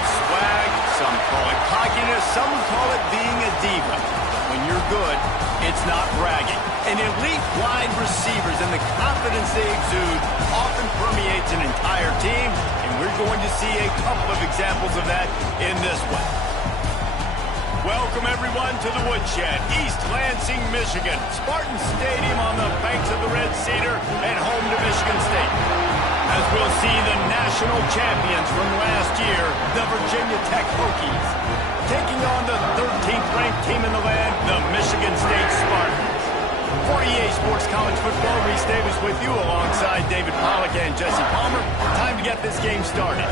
it swag, some call it cockiness, some call it being a diva. But when you're good, it's not bragging. And elite wide receivers and the confidence they exude often permeates an entire team, and we're going to see a couple of examples of that in this one. Welcome, everyone, to the Woodshed, East Lansing, Michigan. Spartan Stadium on the banks of the Red Cedar and home to Michigan State. As we'll see the national champions from last year, the Virginia Tech Hokies, taking on the 13th ranked team in the land, the Michigan State Spartans. For EA Sports College Football, Reese Davis with you alongside David Pollack and Jesse Palmer. Time to get this game started.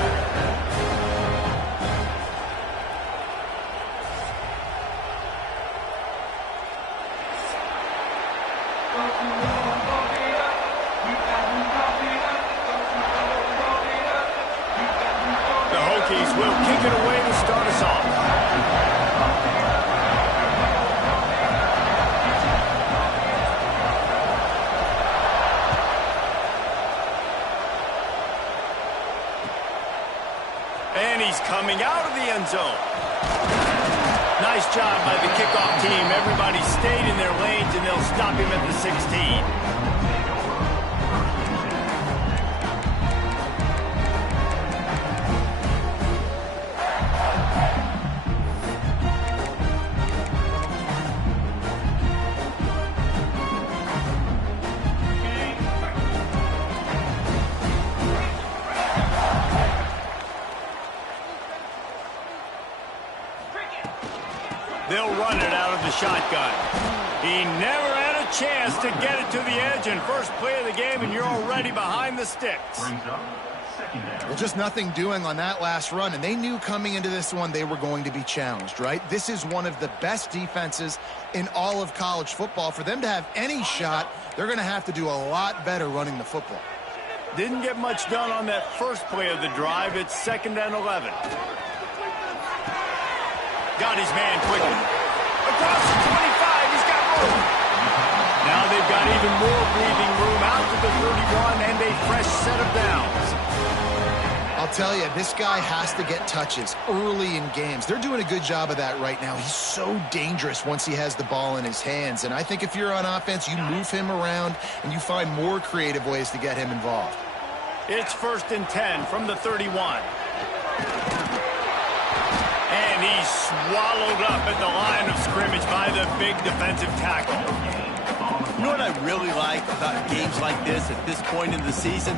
Will kick it away to start us off. And he's coming out of the end zone. Nice job by the kickoff team. Everybody stayed in their lanes, and they'll stop him at the 16. They'll run it out of the shotgun. He never had a chance to get it to the edge, and first play of the game, and you're already behind the sticks. Well, just nothing doing on that last run, and they knew coming into this one they were going to be challenged, right? This is one of the best defenses in all of college football. For them to have any shot, they're going to have to do a lot better running the football. Didn't get much done on that first play of the drive. It's 2nd and 11. Got his man quickly. Across the 25, he's got room. Now they've got even more breathing room out to the 31 and a fresh set of downs. I'll tell you, this guy has to get touches early in games. They're doing a good job of that right now. He's so dangerous once he has the ball in his hands. And I think if you're on offense, you move him around and you find more creative ways to get him involved. It's 1st and 10 from the 31. And he's swallowed up at the line of scrimmage by the big defensive tackle. You know what I really like about games like this at this point in the season?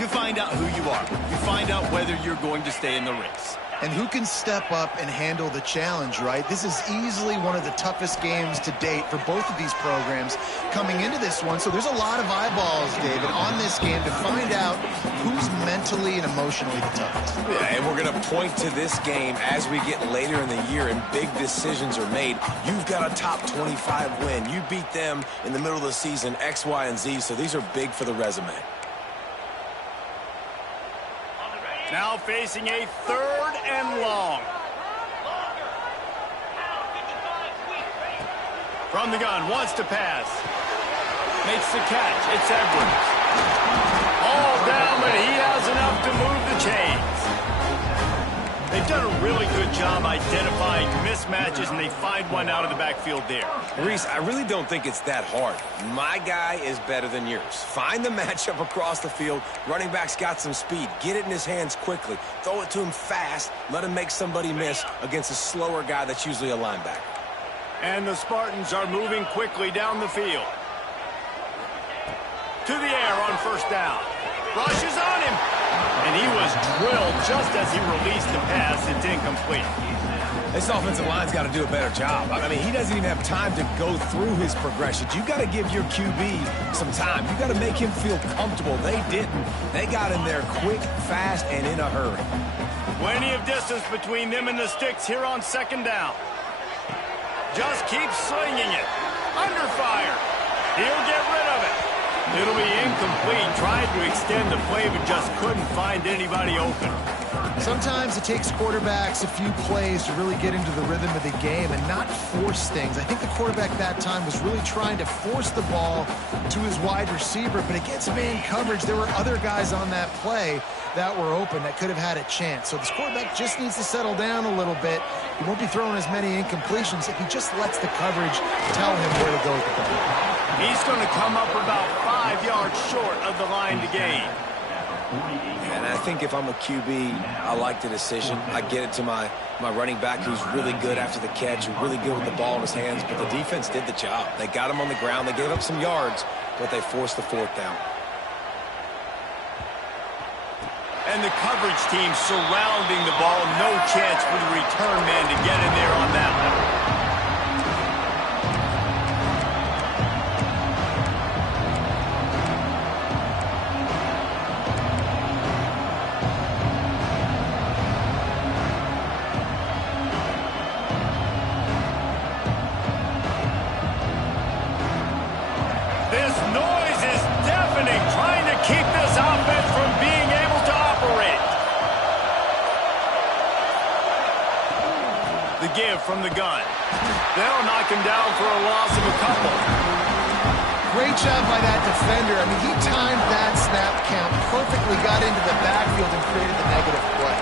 You find out who you are. You find out whether you're going to stay in the race. And who can step up and handle the challenge, right? This is easily one of the toughest games to date for both of these programs coming into this one. So there's a lot of eyeballs, David, on this game to find out who's mentally and emotionally the toughest. Yeah, and we're going to point to this game as we get later in the year and big decisions are made. You've got a top 25 win. You beat them in the middle of the season, X, Y, and Z, so these are big for the resume. Now facing a 3rd and long. From the gun, wants to pass. Makes the catch. It's Edwards. All down, but he has enough to move the chains. They've done a really good job identifying mismatches, and they find one out of the backfield there. Reese, I really don't think it's that hard. My guy is better than yours. Find the matchup across the field. Running back's got some speed. Get it in his hands quickly. Throw it to him fast. Let him make somebody miss against a slower guy that's usually a linebacker. And the Spartans are moving quickly down the field. To the air on 1st down. Rushes on him. And he was drilled just as he released the pass. It's incomplete. This offensive line's got to do a better job. I mean, he doesn't even have time to go through his progressions. You got to give your QB some time. You got to make him feel comfortable. They didn't. They got in there quick, fast, and in a hurry. Plenty of distance between them and the sticks here on 2nd down. Just keeps slinging it. Under fire. He'll get rid of it. It'll be incomplete. Tried to extend the play, but just couldn't find anybody open. Sometimes it takes quarterbacks a few plays to really get into the rhythm of the game and not force things. I think the quarterback that time was really trying to force the ball to his wide receiver, but against man coverage, there were other guys on that play that were open that could have had a chance. So this quarterback just needs to settle down a little bit. He won't be throwing as many incompletions if he just lets the coverage tell him where to go with the ball. He's going to come up about 5 yards short of the line to gain. And I think if I'm a QB, I like the decision. I get it to my running back who's really good after the catch, who's really good with the ball in his hands, but the defense did the job. They got him on the ground. They gave up some yards, but they forced the fourth down. And the coverage team surrounding the ball. No chance for the return man to get in there on that one. This noise is deafening, trying to keep this offense from being able to operate. The give from the gun. They'll knock him down for a loss of a couple. Great job by that defender. I mean, he timed that snap count perfectly, got into the backfield and created the negative play.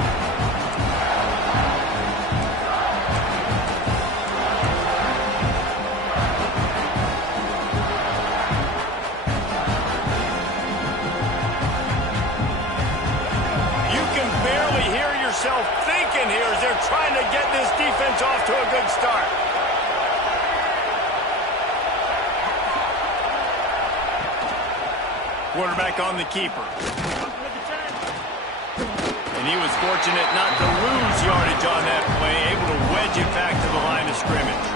Yourself thinking here as they're trying to get this defense off to a good start. Quarterback on the keeper. And he was fortunate not to lose yardage on that play, able to wedge it back to the line of scrimmage.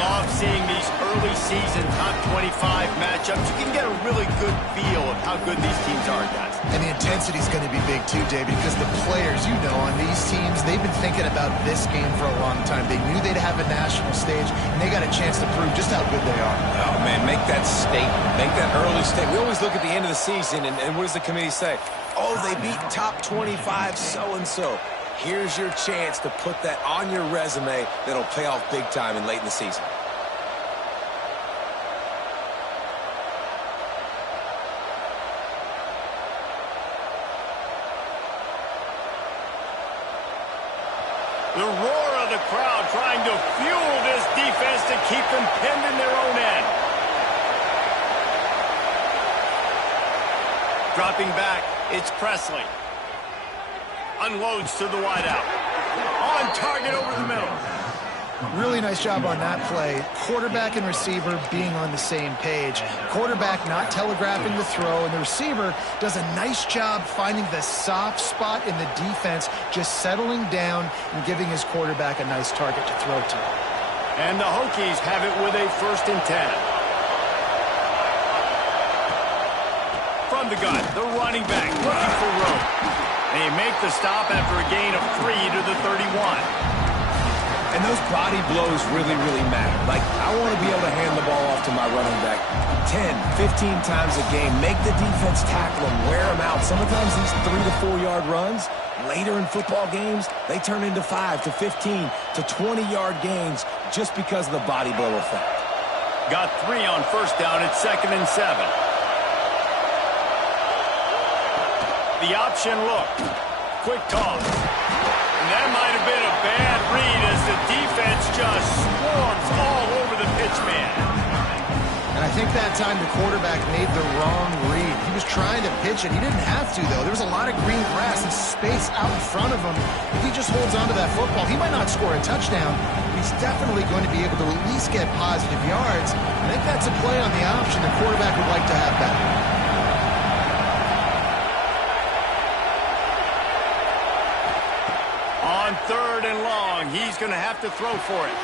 Love seeing these early season top 25 matchups. You can get a really good feel of how good these teams are, guys. And the intensity is going to be big too, David, because the players, you know, on these teams, they've been thinking about this game for a long time. They knew they'd have a national stage, and they got a chance to prove just how good they are. Oh, man, make that statement. Make that early statement. We always look at the end of the season, and what does the committee say? Oh, they beat top 25 so-and-so. Here's your chance to put that on your resume that'll pay off big time and late in the season. The roar of the crowd trying to fuel this defense to keep them pinned in their own end. Dropping back, it's Presley. Unloads to the wideout. On target over the middle. Really nice job on that play. Quarterback and receiver being on the same page. Quarterback not telegraphing the throw, and the receiver does a nice job finding the soft spot in the defense, just settling down and giving his quarterback a nice target to throw to. And the Hokies have it with a 1st and 10. From the gun, the running back looking for room. They make the stop after a gain of 3 to the 31. And those body blows really, really matter. Like, I want to be able to hand the ball off to my running back 10, 15 times a game. Make the defense tackle him, wear him out. Sometimes these 3 to 4 yard runs, later in football games, they turn into 5 to 15 to 20 yard gains just because of the body blow effect. Got 3 on 1st down at 2nd and 7. The option look. Quick toss. And that might have been a bad read as the defense just swarms all over the pitch man. And I think that time the quarterback made the wrong read. He was trying to pitch it. He didn't have to, though. There was a lot of green grass and space out in front of him. If he just holds onto that football, he might not score a touchdown, but he's definitely going to be able to at least get positive yards. I think that's a play on the option. The quarterback would like to have that. On 3rd and long, he's going to have to throw for it.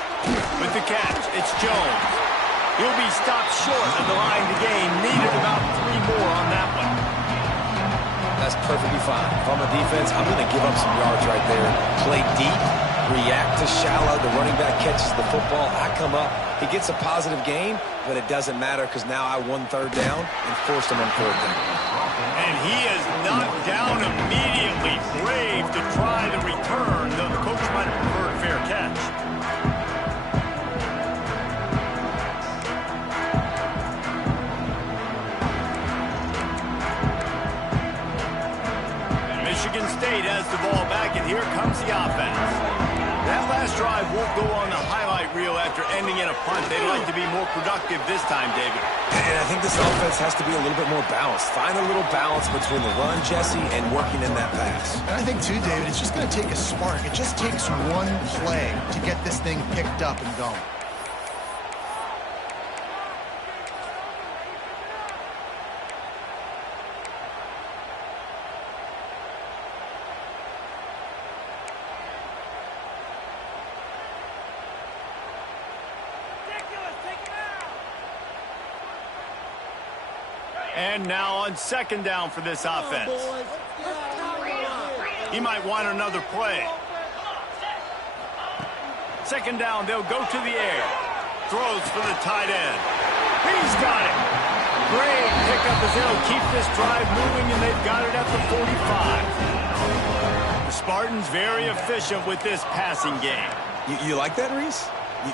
With the catch, it's Jones. He'll be stopped short of the line to gain. Needed about 3 more on that one. That's perfectly fine. If I'm a defense, I'm going to give up some yards right there. Play deep, react to shallow. The running back catches the football. I come up. He gets a positive gain, but it doesn't matter because now I won 3rd down and forced him on 4th down. And he is knocked down immediately. Brave to try the return, though the coach might have preferred a fair catch. Michigan State has the ball back, and here comes the offense. That last drive won't go on the highlight reel after ending in a punt. They'd like to be more productive this time, David. And I think this offense has to be a little bit more balanced. Find a little balance between the run, Jesse, and working in that pass. And I think, too, David, it's just going to take a spark. It just takes one play to get this thing picked up and going. And now on second down for this offense. He might want another play. Second down, they'll go to the air. Throws for the tight end. He's got it. Great pickup as they'll keep this drive moving, and they've got it at the 45. The Spartans very efficient with this passing game. You like that, Reese?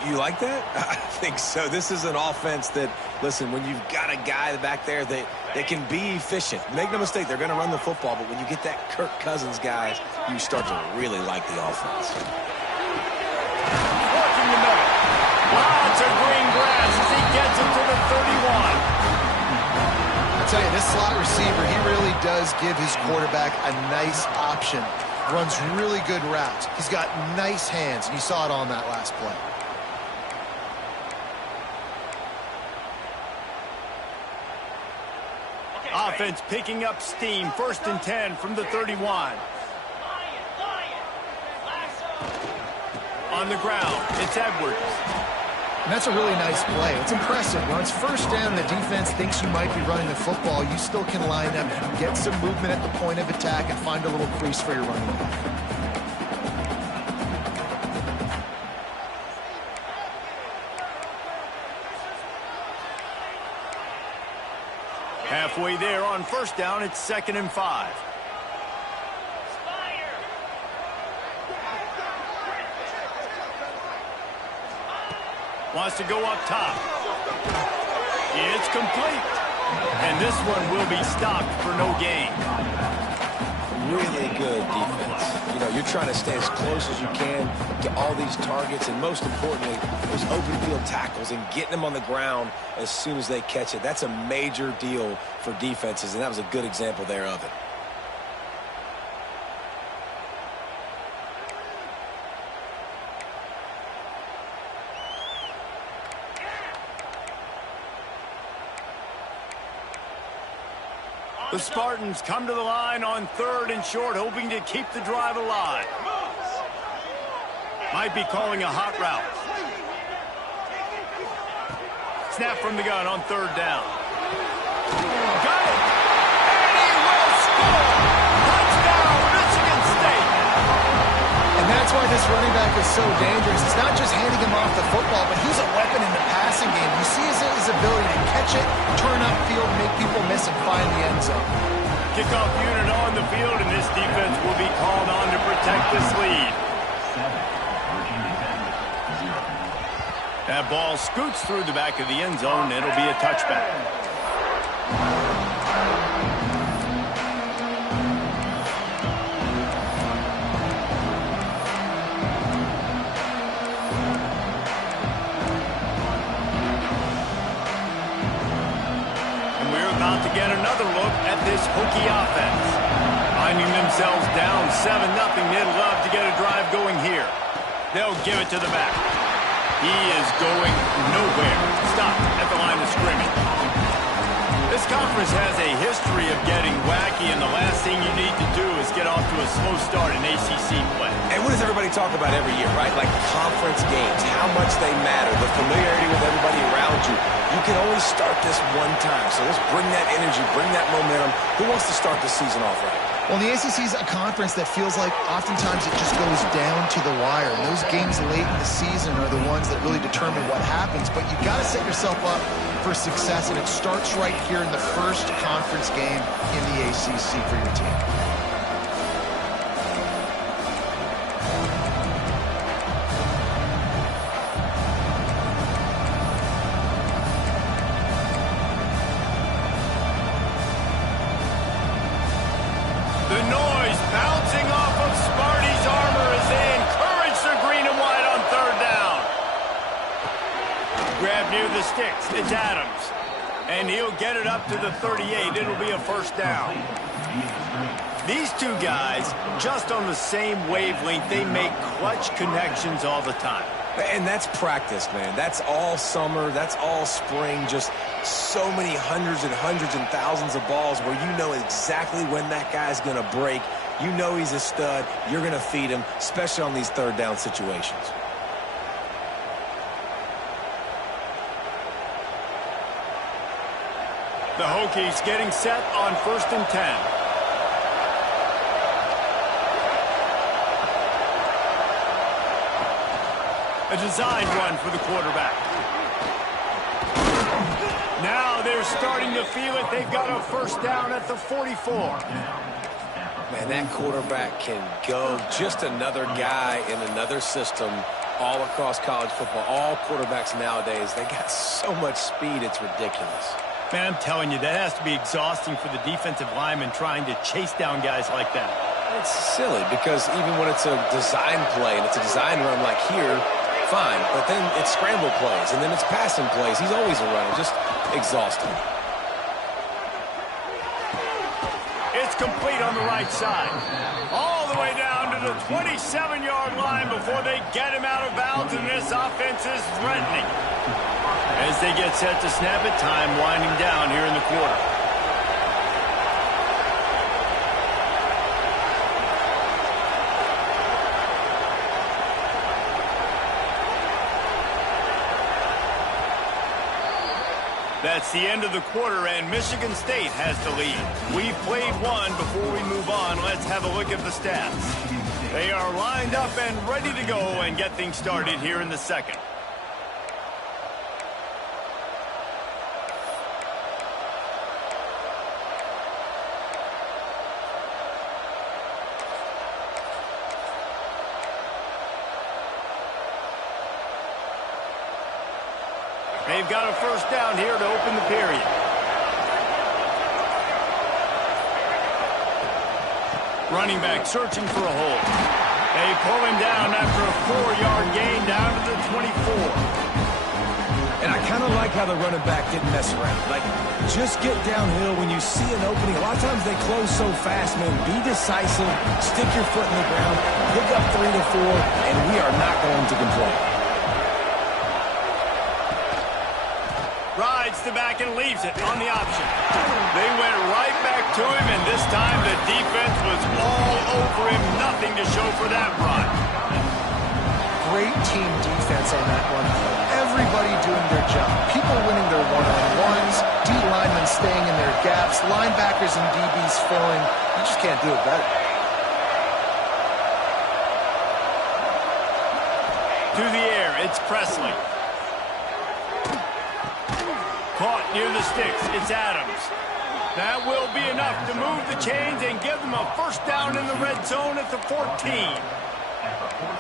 You like that? I think so. This is an offense that, listen, when you've got a guy back there that can be efficient. Make no mistake, they're going to run the football, but when you get that Kirk Cousins guys, you start to really like the offense. Working the middle. Lots of green grass as he gets it to the 31. I tell you, this slot receiver, he really does give his quarterback a nice option. Runs really good routes. He's got nice hands, and you saw it on that last play. Offense picking up steam. 1st and 10 from the 31. On the ground, it's Edwards. And that's a really nice play. It's impressive. When it's first down, the defense thinks you might be running the football. You still can line up, you can get some movement at the point of attack, and find a little crease for your running back. Halfway there on first down, it's 2nd and 5. Wants to go up top. It's complete. And this one will be stopped for no gain. Really good defense. You know, you're trying to stay as close as you can to all these targets, and most importantly, those open field tackles and getting them on the ground as soon as they catch it. That's a major deal for defenses, and that was a good example there of it. The Spartans come to the line on 3rd and short, hoping to keep the drive alive. Might be calling a hot route. Snap from the gun on 3rd down. Got it! And he will score! Touchdown, Michigan State! And that's why this running back is so dangerous. It's not just handing him off the football, but he's a weapon in the passing game. You see his ability to catch it, turn upfield, make people miss, and find the end zone. Kickoff unit on the field, and this defense will be called on to protect this lead. That ball scoots through the back of the end zone. It'll be a touchback. About to get another look at this Hokie offense. Finding themselves down 7-0, they'd love to get a drive going here. They'll give it to the back. He is going nowhere. Stopped at the line of scrimmage. This conference has a history of getting wacky, and the last thing you need to do is get off to a slow start in ACC play. And what does everybody talk about every year, right? Like conference games, how much they matter, the familiarity with everybody around you. You can only start this one time, so let's bring that energy, bring that momentum. Who wants to start the season off right? Well, the ACC is a conference that feels like oftentimes it just goes down to the wire. And those games late in the season are the ones that really determine what happens. But you've got to set yourself up for success, and it starts right here in the first conference game in the ACC for your team. The noise bouncing off of Sparty's armor as they encourage the green and white on third down. Grab near the sticks. It's Adams. And he'll get it up to the 38. It'll be a first down. These two guys, just on the same wavelength, they make clutch connections all the time. And that's practice, man. That's all summer. That's all spring. Just so many hundreds and thousands of balls where you know exactly when that guy's going to break. You know he's a stud. You're going to feed him, especially on these third down situations. The Hokies getting set on 1st and 10. A design run for the quarterback. Now they're starting to feel it. They've got a first down at the 44. Man, that quarterback can go. Just another guy in another system all across college football. All quarterbacks nowadays, they got so much speed, it's ridiculous. Man, I'm telling you, that has to be exhausting for the defensive lineman trying to chase down guys like that. It's silly because even when it's a design play and it's a design run like here, fine, but then it's scramble plays, and then it's passing plays. He's always a runner, just exhausting. It's complete on the right side. All the way down to the 27-yard line before they get him out of bounds, and this offense is threatening. As they get set to snap it, time winding down here in the quarter. That's the end of the quarter, and Michigan State has the lead. We've played one. Before we move on, let's have a look at the stats. They are lined up and ready to go and get things started here in the second. They've got a first down here to open the period. Running back searching for a hole. They pull him down after a 4-yard gain down to the 24. And I kind of like how the running back didn't mess around. Like, just get downhill when you see an opening. A lot of times they close so fast, man. Be decisive, stick your foot in the ground, pick up 3 to 4, and we are not going to complain. Rides the back and leaves it on the option. They went right back to him, and this time the defense was all over him. Nothing to show for that run. Great team defense on that one. Everybody doing their job. People winning their one-on-ones, D linemen staying in their gaps, linebackers and DBs filling. You just can't do it better. To the air, it's Presley. Caught near the sticks, it's Adams. That will be enough to move the chains and give them a first down in the red zone at the 14.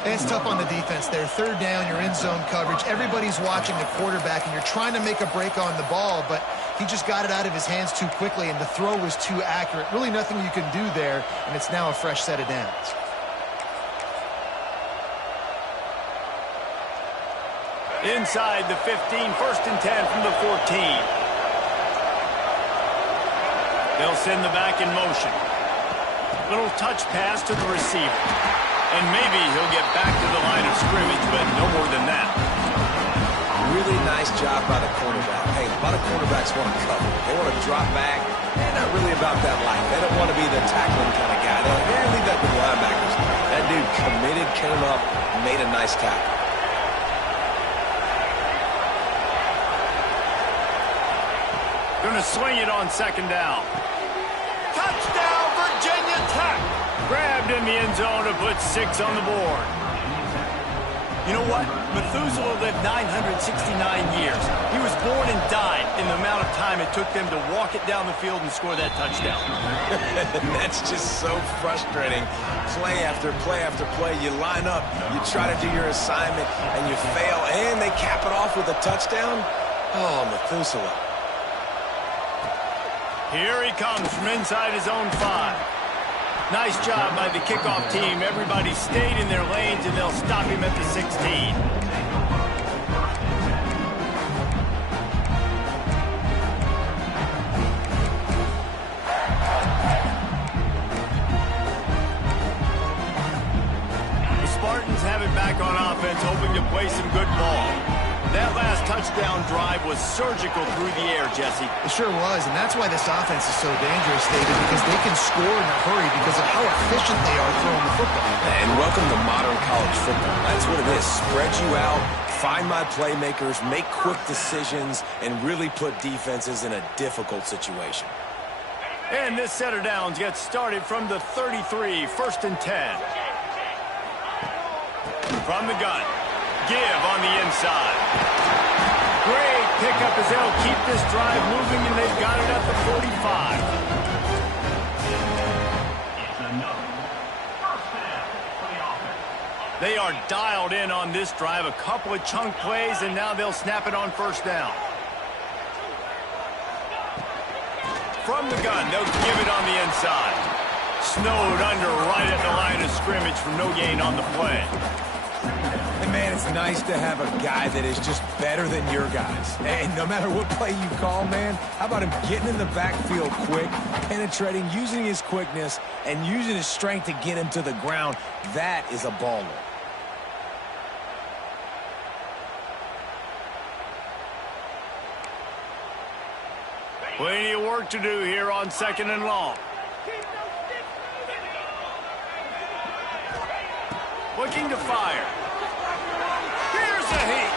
It's tough on the defense there. Third down, you're in zone coverage. Everybody's watching the quarterback, and you're trying to make a break on the ball, but he just got it out of his hands too quickly, and the throw was too accurate. Really nothing you can do there, and it's now a fresh set of downs. Inside the 15, 1st and 10 from the 14. They'll send the back in motion. Little touch pass to the receiver. And maybe he'll get back to the line of scrimmage, but no more than that. Really nice job by the quarterback. Hey, a lot of quarterbacks want to cover. They want to drop back. They're not really about that life. They don't want to be the tackling kind of guy. They're like, yeah, leave that to the linebackers. That dude committed, came up, made a nice tackle. Going to swing it on 2nd down. Touchdown, Virginia Tech! Grabbed in the end zone to put 6 on the board. You know what? Methuselah lived 969 years. He was born and died in the amount of time it took them to walk it down the field and score that touchdown. That's just so frustrating. Play after play after play. You line up, you try to do your assignment, and you fail, and they cap it off with a touchdown? Oh, Methuselah. Here he comes from inside his own 5. Nice job by the kickoff team. Everybody stayed in their lanes, and they'll stop him at the 16. The Spartans have it back on offense, hoping to play some good ball. That last touchdown drive was surgical through the air, Jesse. It sure was, and that's why this offense is so dangerous, David, because they can score in a hurry because of how efficient they are throwing the football. And welcome to modern college football. That's what it is. Spread you out, find my playmakers, make quick decisions, and really put defenses in a difficult situation. And this set of downs gets started from the 33, 1st and 10. From the gun. Give on the inside. Great pickup as they'll keep this drive moving, and they've got it at the 45. They are dialed in on this drive. A couple of chunk plays, and now they'll snap it on 1st down. From the gun, they'll give it on the inside. Snowed under right at the line of scrimmage for no gain on the play. And man, it's nice to have a guy that is just better than your guys. And no matter what play you call, man, how about him getting in the backfield quick, penetrating, using his quickness, and using his strength to get him to the ground? That is a baller. Plenty of work to do here on 2nd and long. Looking to fire. Here's a heat.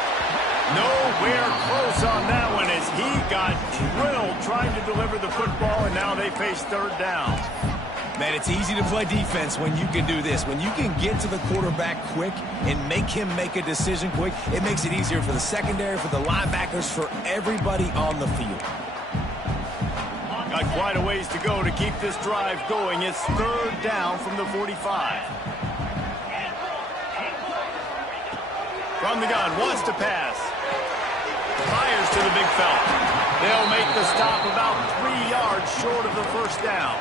Nowhere close on that one as he got drilled trying to deliver the football, and now they face 3rd down. Man, it's easy to play defense when you can do this. When you can get to the quarterback quick and make him make a decision quick, it makes it easier for the secondary, for the linebackers, for everybody on the field. Got quite a ways to go to keep this drive going. It's 3rd down from the 45. From the gun, wants to pass. Fires to the big fella. They'll make the stop about 3 yards short of the 1st down.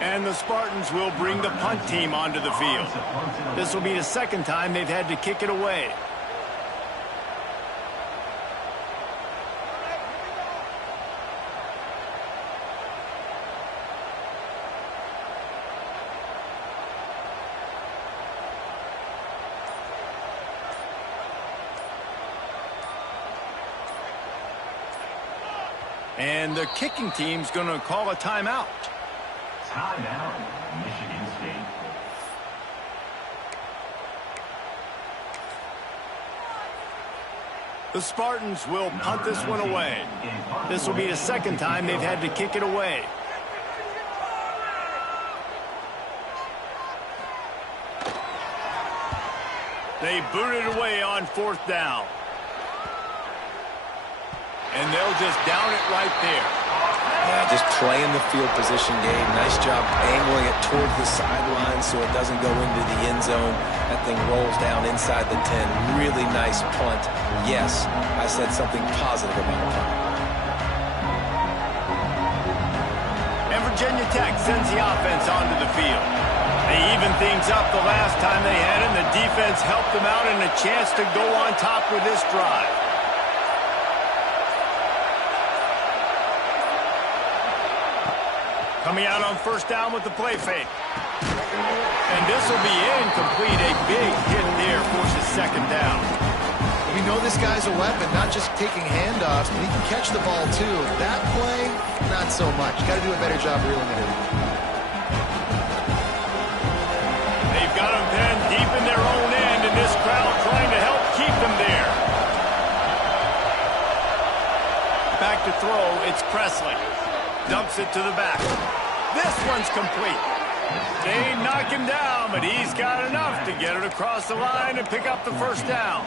And the Spartans will bring the punt team onto the field. This will be the 2nd time they've had to kick it away. And the kicking team's going to call a timeout. Timeout, Michigan State. The Spartans will punt this one away. This will be the 2nd time they've had to kick it away. They boot it away on 4th down. And they'll just down it right there. Yeah, just playing the field position game. Nice job angling it towards the sideline so it doesn't go into the end zone. That thing rolls down inside the 10. Really nice punt. Yes, I said something positive about the punt. And Virginia Tech sends the offense onto the field. They evened things up the last time they had it, and the defense helped them out and a chance to go on top with this drive. Coming out on 1st down with the play fake. And this will be incomplete. A big hit there forces 2nd down. We know this guy's a weapon, not just taking handoffs, but he can catch the ball too. That play, not so much. Got to do a better job reeling it in. They've got them pinned deep in their own end, and this crowd trying to help keep them there. Back to throw, it's Presley. Dumps it to the back. This one's complete. They knock him down, but he's got enough to get it across the line and pick up the first down.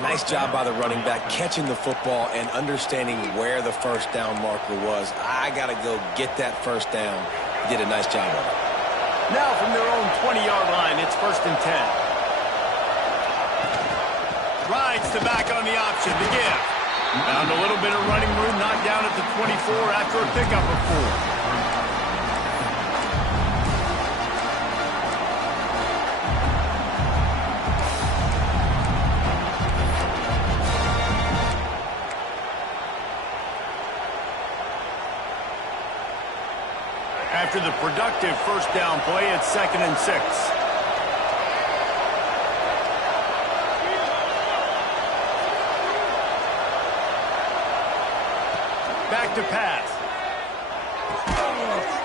Nice job by the running back catching the football and understanding where the first down marker was. I got to go get that first down. He did a nice job of it. Now from their own 20-yard line, it's 1st and 10. Rides the back on the option to give. Found a little bit of running room, knocked down at the 24 after a pickup of 4. After the productive first down play, it's 2nd and 6. Back to pass.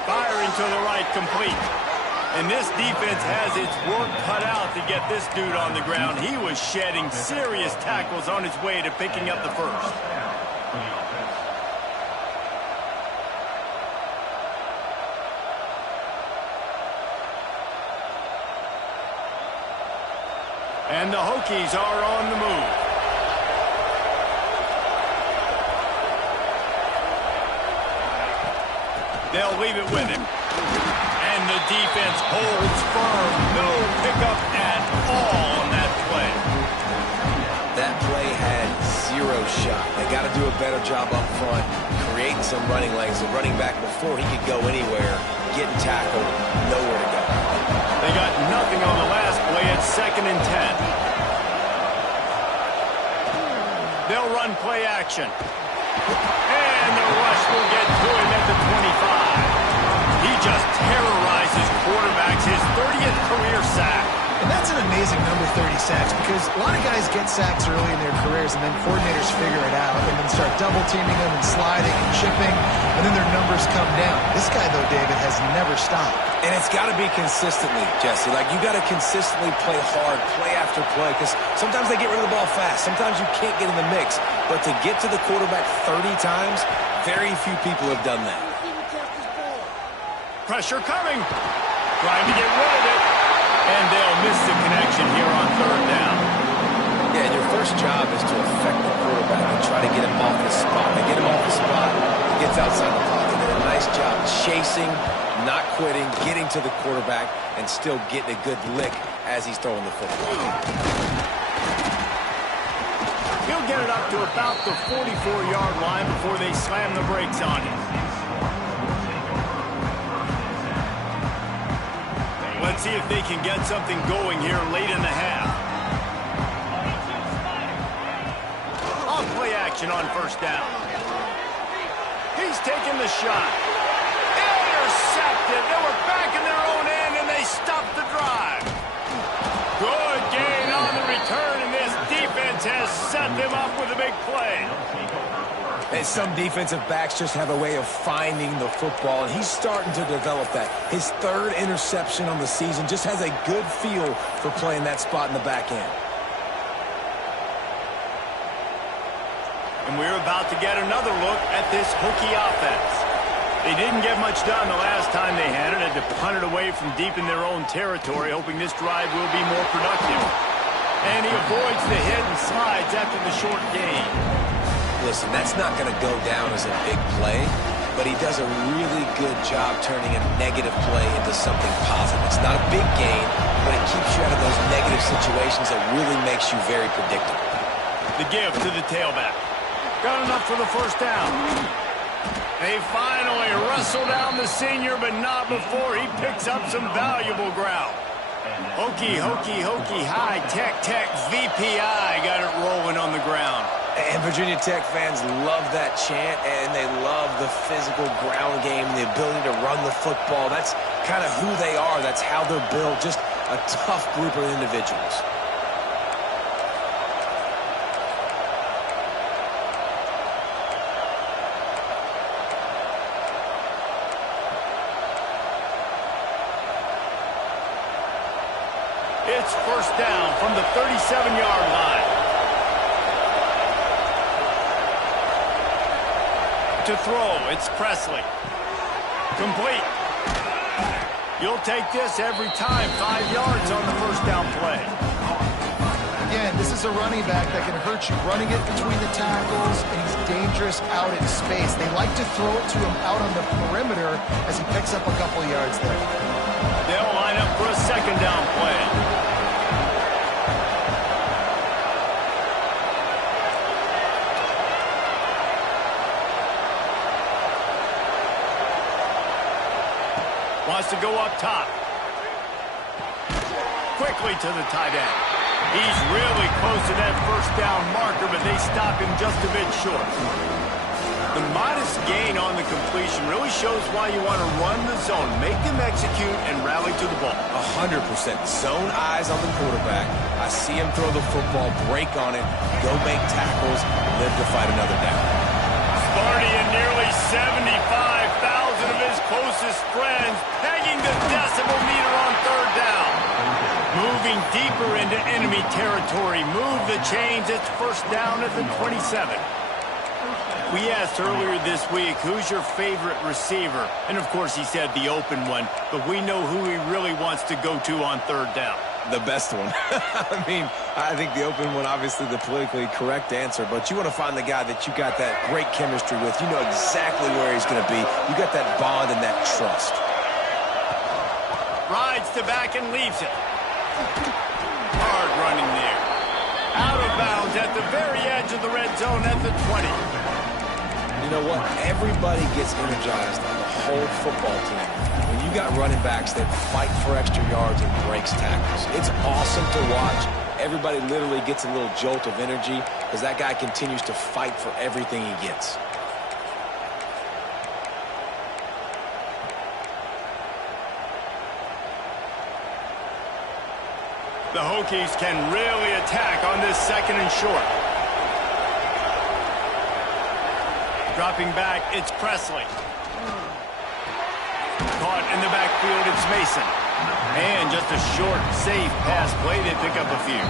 Firing to the right, complete. And this defense has its work cut out to get this dude on the ground. He was shedding serious tackles on his way to picking up the first. And the Hokies are on the move. They'll leave it with him. And the defense holds firm. No pickup at all on that play. That play had 0 shot. They got to do a better job up front, creating some running lanes. The running back, before he could go anywhere, getting tackled, nowhere to go. They got nothing on the last play. It's 2nd and 10. They'll run play action. And the rush will get to him at the 25. He just terrorizes quarterbacks, his 30th career sack. And that's an amazing number, 30 sacks, because a lot of guys get sacks early in their careers, and then coordinators figure it out and then start double-teaming them and sliding and chipping, and then their numbers come down. This guy, though, David, has never stopped. And it's got to be consistently, Jesse. Like, you got to consistently play hard, play after play, because sometimes they get rid of the ball fast. Sometimes you can't get in the mix. But to get to the quarterback 30 times, very few people have done that. Pressure coming. Trying to get rid of it. And they'll miss the connection here on 3rd down. Yeah, and your first job is to affect the quarterback and try to get him off the spot. They get him off the spot, he gets outside the pocket. They did a nice job chasing, not quitting, getting to the quarterback, and still getting a good lick as he's throwing the football. He'll get it up to about the 44-yard line before they slam the brakes on him. Let's see if they can get something going here late in the half. On play action on 1st down. He's taking the shot. Intercepted. They were back in their own end, and they stopped the drive. Good gain on the return, and this defense has set them up with a big play. And some defensive backs just have a way of finding the football, and he's starting to develop that. His 3rd interception on the season, just has a good feel for playing that spot in the back end. And we're about to get another look at this Hokie offense. They didn't get much done the last time they had it. Had to punt it away from deep in their own territory, hoping this drive will be more productive. And he avoids the hit and slides after the short gain. Listen, that's not going to go down as a big play, but he does a really good job turning a negative play into something positive. It's not a big gain, but it keeps you out of those negative situations that really makes you very predictable. The give to the tailback. Got enough for the first down. They finally wrestle down the senior, but not before he picks up some valuable ground. Hokie, Hokie, Hokie, high, tech, tech, VPI got it rolling on the ground. And Virginia Tech fans love that chant, and they love the physical ground game, the ability to run the football. That's kind of who they are. That's how they're built. Just a tough group of individuals. It's 1st down from the 37-yard line. to throw. It's Presley. Complete. You'll take this every time. 5 yards on the first down play. Again, this is a running back that can hurt you running it between the tackles, and he's dangerous out in space. They like to throw it to him out on the perimeter as he picks up a couple yards there. They'll line up for a second down play. Wants to go up top. Quickly to the tight end. He's really close to that first down marker, but they stop him just a bit short. The modest gain on the completion really shows why you want to run the zone, make them execute, and rally to the ball. 100%. Zone eyes on the quarterback. I see him throw the football, break on it, go make tackles, live to fight another down. Sparty and nearly 75,000 of his closest friends pegging the decimal meter on third down. Moving deeper into enemy territory. Move the chains. It's first down at the 27. We asked earlier this week, who's your favorite receiver? And, of course, he said the open one. But we know who he really wants to go to on third down. The best one. I mean, I think the open one, obviously the politically correct answer, but you want to find the guy that you got that great chemistry with. You know exactly where he's going to be. You got that bond and that trust. Rides to back and leaves it. Hard running there. Out of bounds at the very edge of the red zone at the 20. You know what? Everybody gets energized on the whole football team when you got running backs that fight for extra yards and breaks tackles. It's awesome to watch. Everybody literally gets a little jolt of energy because that guy continues to fight for everything he gets. The Hokies can really attack on this second and short. Dropping back, it's Presley. Caught in the backfield, it's Mason. And just a short, safe pass play, they pick up a few.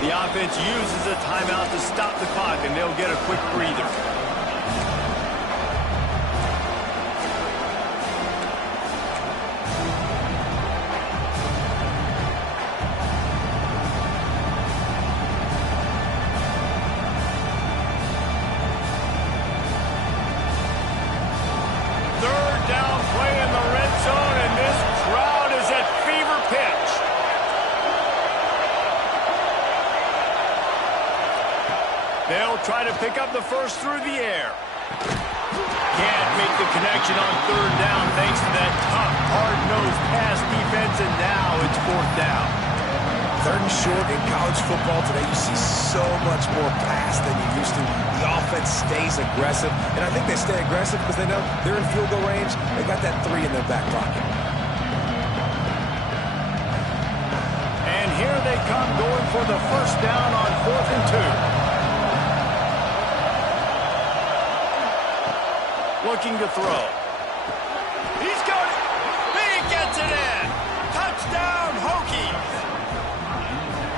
The offense uses a timeout to stop the clock, and they'll get a quick breather. They'll try to pick up the first through the air. Can't make the connection on third down thanks to that tough, hard-nosed pass defense, and now it's fourth down. Third and short in college football today, you see so much more pass than you used to. The offense stays aggressive, and I think they stay aggressive because they know they're in field goal range. They got that 3 in their back pocket. And here they come going for the first down on 4th and 2. Looking to throw. He's got it. He gets it in. Touchdown, Hokies.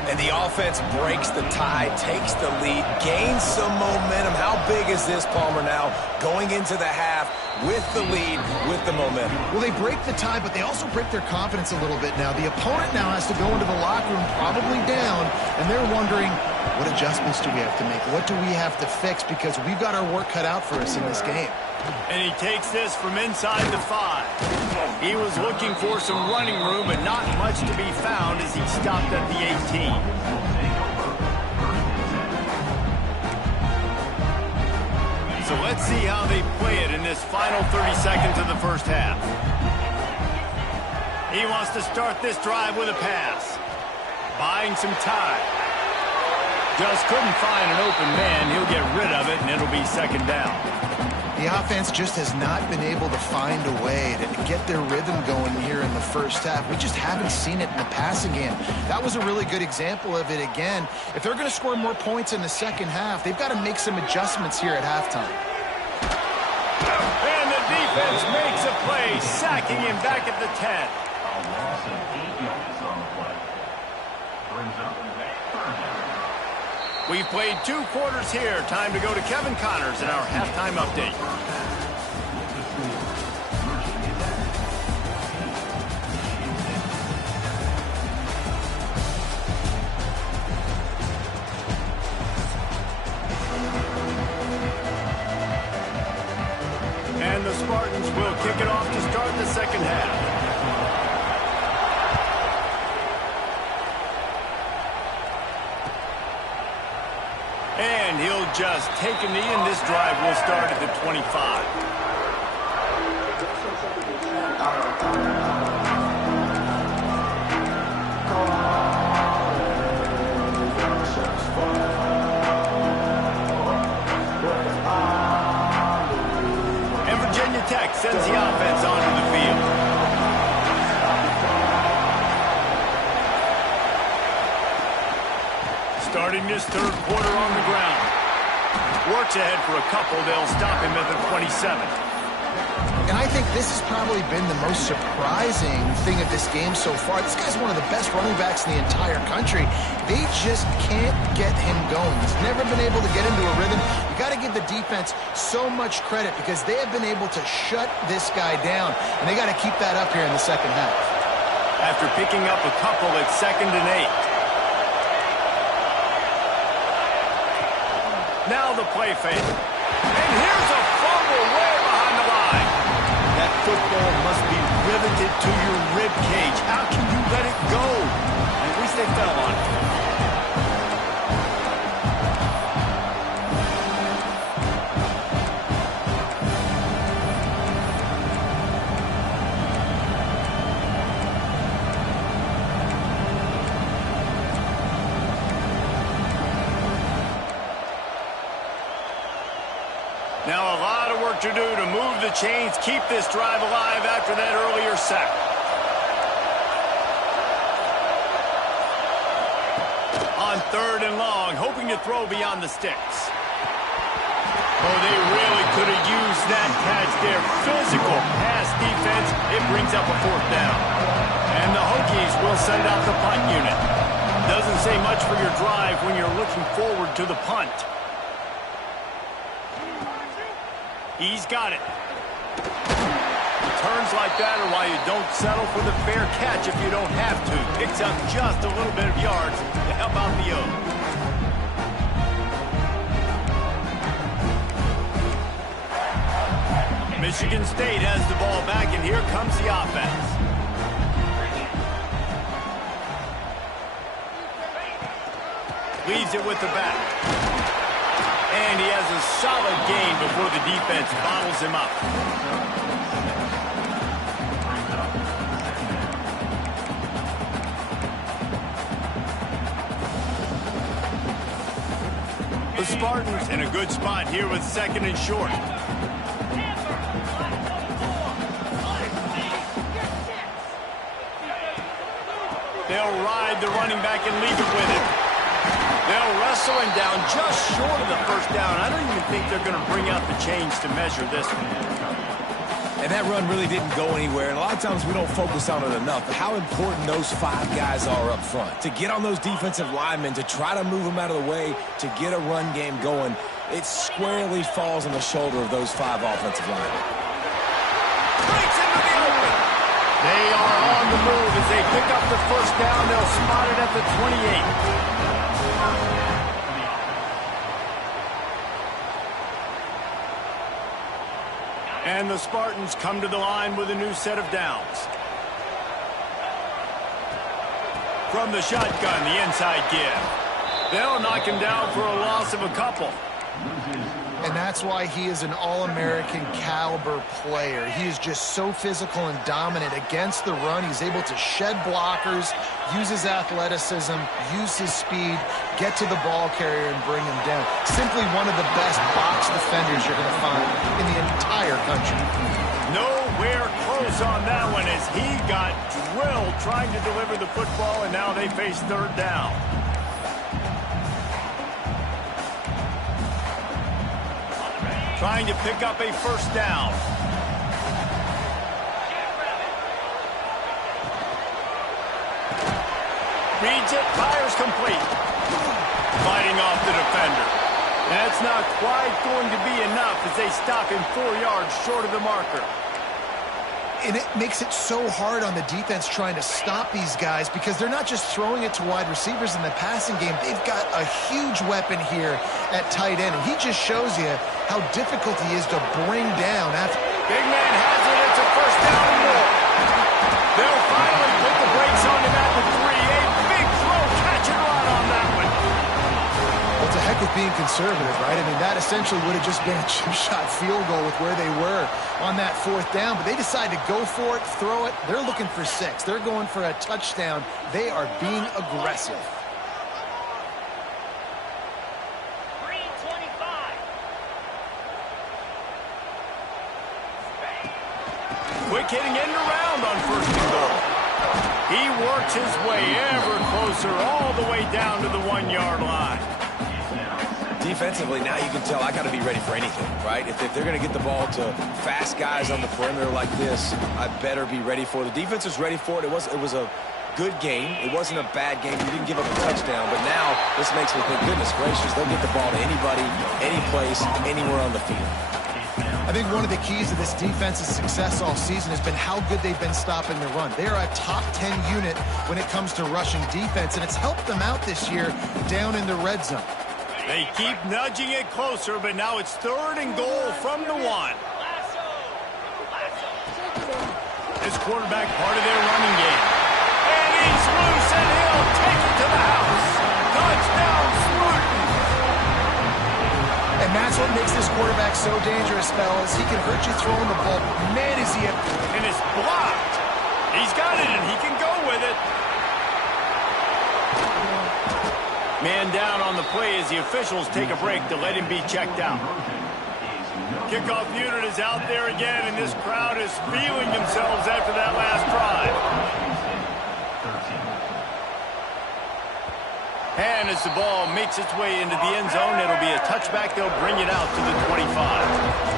And the offense breaks the tie, takes the lead, gains some momentum. How big is this, Palmer, now going into the half with the lead, with the momentum? Well, they break the tie, but they also break their confidence a little bit now. The opponent now has to go into the locker room probably down, and they're wondering, what adjustments do we have to make? What do we have to fix? Because we've got our work cut out for us in this game. And he takes this from inside the 5. He was looking for some running room, but not much to be found as he stopped at the 18. So let's see how they play it in this final 30 seconds of the first half. He wants to start this drive with a pass. Buying some time. Just couldn't find an open man. He'll get rid of it, and it'll be second down. The offense just has not been able to find a way to get their rhythm going here in the first half. We just haven't seen it in the passing game. That was a really good example of it again. If they're going to score more points in the second half, they've got to make some adjustments here at halftime. And the defense makes a play, sacking him back at the 10. A loss of 8 yards on the play. Brings up third down. We've played 2 quarters here. Time to go to Kevin Connors in our halftime update. And the Spartans will kick it off to start the second half. And he'll just take a knee, and this drive will start at the 25. And Virginia Tech sends the offense onto the field. Starting this third quarter on the ground. Works ahead for a couple. They'll stop him at the 27. And I think this has probably been the most surprising thing of this game so far. This guy's one of the best running backs in the entire country. They just can't get him going. He's never been able to get into a rhythm. You got to give the defense so much credit because they have been able to shut this guy down. And they got to keep that up here in the second half. After picking up a couple, it's 2nd and 8. Now the play fake. And here's a fumble way behind the line. That football must be riveted to your rib cage. How can you let it go? At least they fell on it. Now a lot of work to do to move the chains, keep this drive alive after that earlier sack. On 3rd and long, hoping to throw beyond the sticks. Oh, they really could have used that catch there. Physical pass defense. It brings up a 4th down. And the Hokies will send out the punt unit. Doesn't say much for your drive when you're looking forward to the punt. He's got it. Turns like that are why you don't settle for the fair catch if you don't have to. Picks up just a little bit of yards to help out the O. Michigan State has the ball back, and here comes the offense. Leaves it with the back. And he has a solid gain before the defense bottles him up. The Spartans in a good spot here with 2nd and short. They'll ride the running back and leave it with him. They'll wrestle him down just short of the 1st down. I don't even think they're going to bring out the chains to measure this one. And that run really didn't go anywhere, and a lot of times we don't focus on it enough, but how important those 5 guys are up front. To get on those defensive linemen, to try to move them out of the way, to get a run game going, it squarely falls on the shoulder of those 5 offensive linemen. Breaks into the open. They are on the move as they pick up the 1st down. They'll spot it at the 28. And the Spartans come to the line with a new set of downs. From the shotgun, the inside give. They'll knock him down for a loss of a couple. And that's why he is an All-American caliber player. He is just so physical and dominant against the run. He's able to shed blockers, use his athleticism, use his speed, get to the ball carrier and bring him down. Simply one of the best box defenders you're going to find in the entire country. Nowhere close on that one as he got drilled trying to deliver the football, and now they face 3rd down. Trying to pick up a 1st down. Reads it, fires complete. fighting off the defender. That's not quite going to be enough as they stop him 4 yards short of the marker. And it makes it so hard on the defense trying to stop these guys because they're not just throwing it to wide receivers in the passing game. They've got a huge weapon here at tight end, and he just shows you how difficult he is to bring down after. Big man has it. It's a first down and more. They'll finally put the brakes on him at the 3. A big throw, catch and run on that one. Well, it's a heck of being conservative, right? I mean, that essentially would have just been a chip shot field goal with where they were on that 4th down, but they decide to go for it, throw it. They're looking for 6. They're going for a touchdown. They are being aggressive. Quick hitting end around on 1st and goal. He works his way ever closer all the way down to the 1-yard line. Defensively, now you can tell I got to be ready for anything, right? If they're going to get the ball to fast guys on the perimeter like this, I better be ready for it. The defense was ready for it. It was a good game. It wasn't a bad game. You didn't give up a touchdown, but now this makes me think, goodness gracious, they'll get the ball to anybody, any place, anywhere on the field. I think one of the keys to this defense's success all season has been how good they've been stopping the run. They are a top 10 unit when it comes to rushing defense, and it's helped them out this year down in the red zone. They keep nudging it closer, but now it's 3rd and goal from the 1. This quarterback part of their running game. And he's loose, and he'll take it to the house. Touchdown, Smartin. And that's what makes this quarterback so dangerous, fellas. He can hurt you throwing the ball. Man, is he and it's blocked. He's got it, and he can go with it. Man down on the play as the officials take a break to let him be checked out. Kickoff unit is out there again, and this crowd is feeling themselves after that last drive. And as the ball makes its way into the end zone, it'll be a touchback. They'll bring it out to the 25.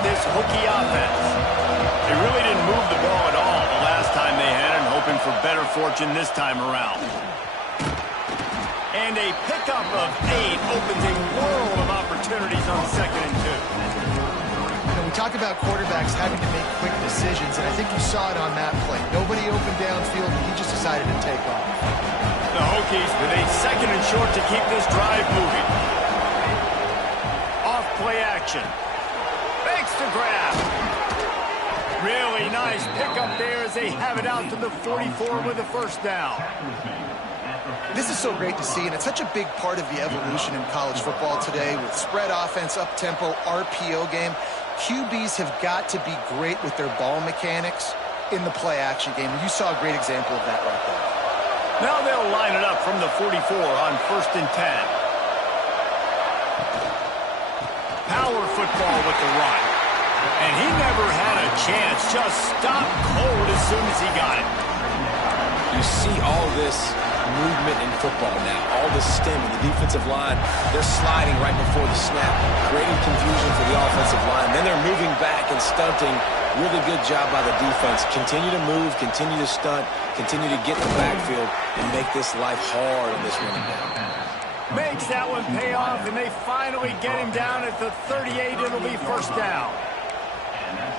This Hokie offense. They really didn't move the ball at all the last time they had it, hoping for better fortune this time around. And a pickup of 8 opens a world of opportunities on 2nd and 2. We talk about quarterbacks having to make quick decisions, and I think you saw it on that play. Nobody opened downfield, and he just decided to take off. The Hokies with a 2nd and short to keep this drive moving. Off play action. Makes the grab. Really nice pickup there as they have it out to the 44 with a 1st down. This is so great to see, and it's such a big part of the evolution in college football today with spread offense, up-tempo, RPO game. QBs have got to be great with their ball mechanics in the play-action game. You saw a great example of that right there. Now they'll line it up from the 44 on 1st and 10. Power football with the run. And he never had a chance. Just stopped cold as soon as he got it. You see all this movement in football now. All the stem in the defensive line. They're sliding right before the snap, creating confusion for the offensive line. Then they're moving back and stunting. Really good job by the defense. Continue to move, continue to stunt, continue to get in the backfield, and make this life hard on this running down. Makes that one pay off, and they finally get him down at the 38. It'll be 1st down.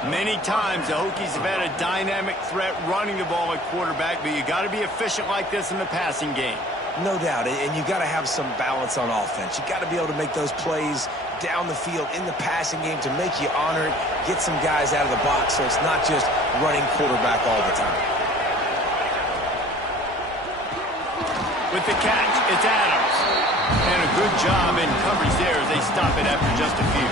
Many times the Hokies have had a dynamic threat running the ball at quarterback, but you got to be efficient like this in the passing game. No doubt, and you got to have some balance on offense. You got to be able to make those plays down the field in the passing game to make you honor it, get some guys out of the box so it's not just running quarterback all the time. With the catch, it's Adams. And a good job in coverage there as they stop it after just a few.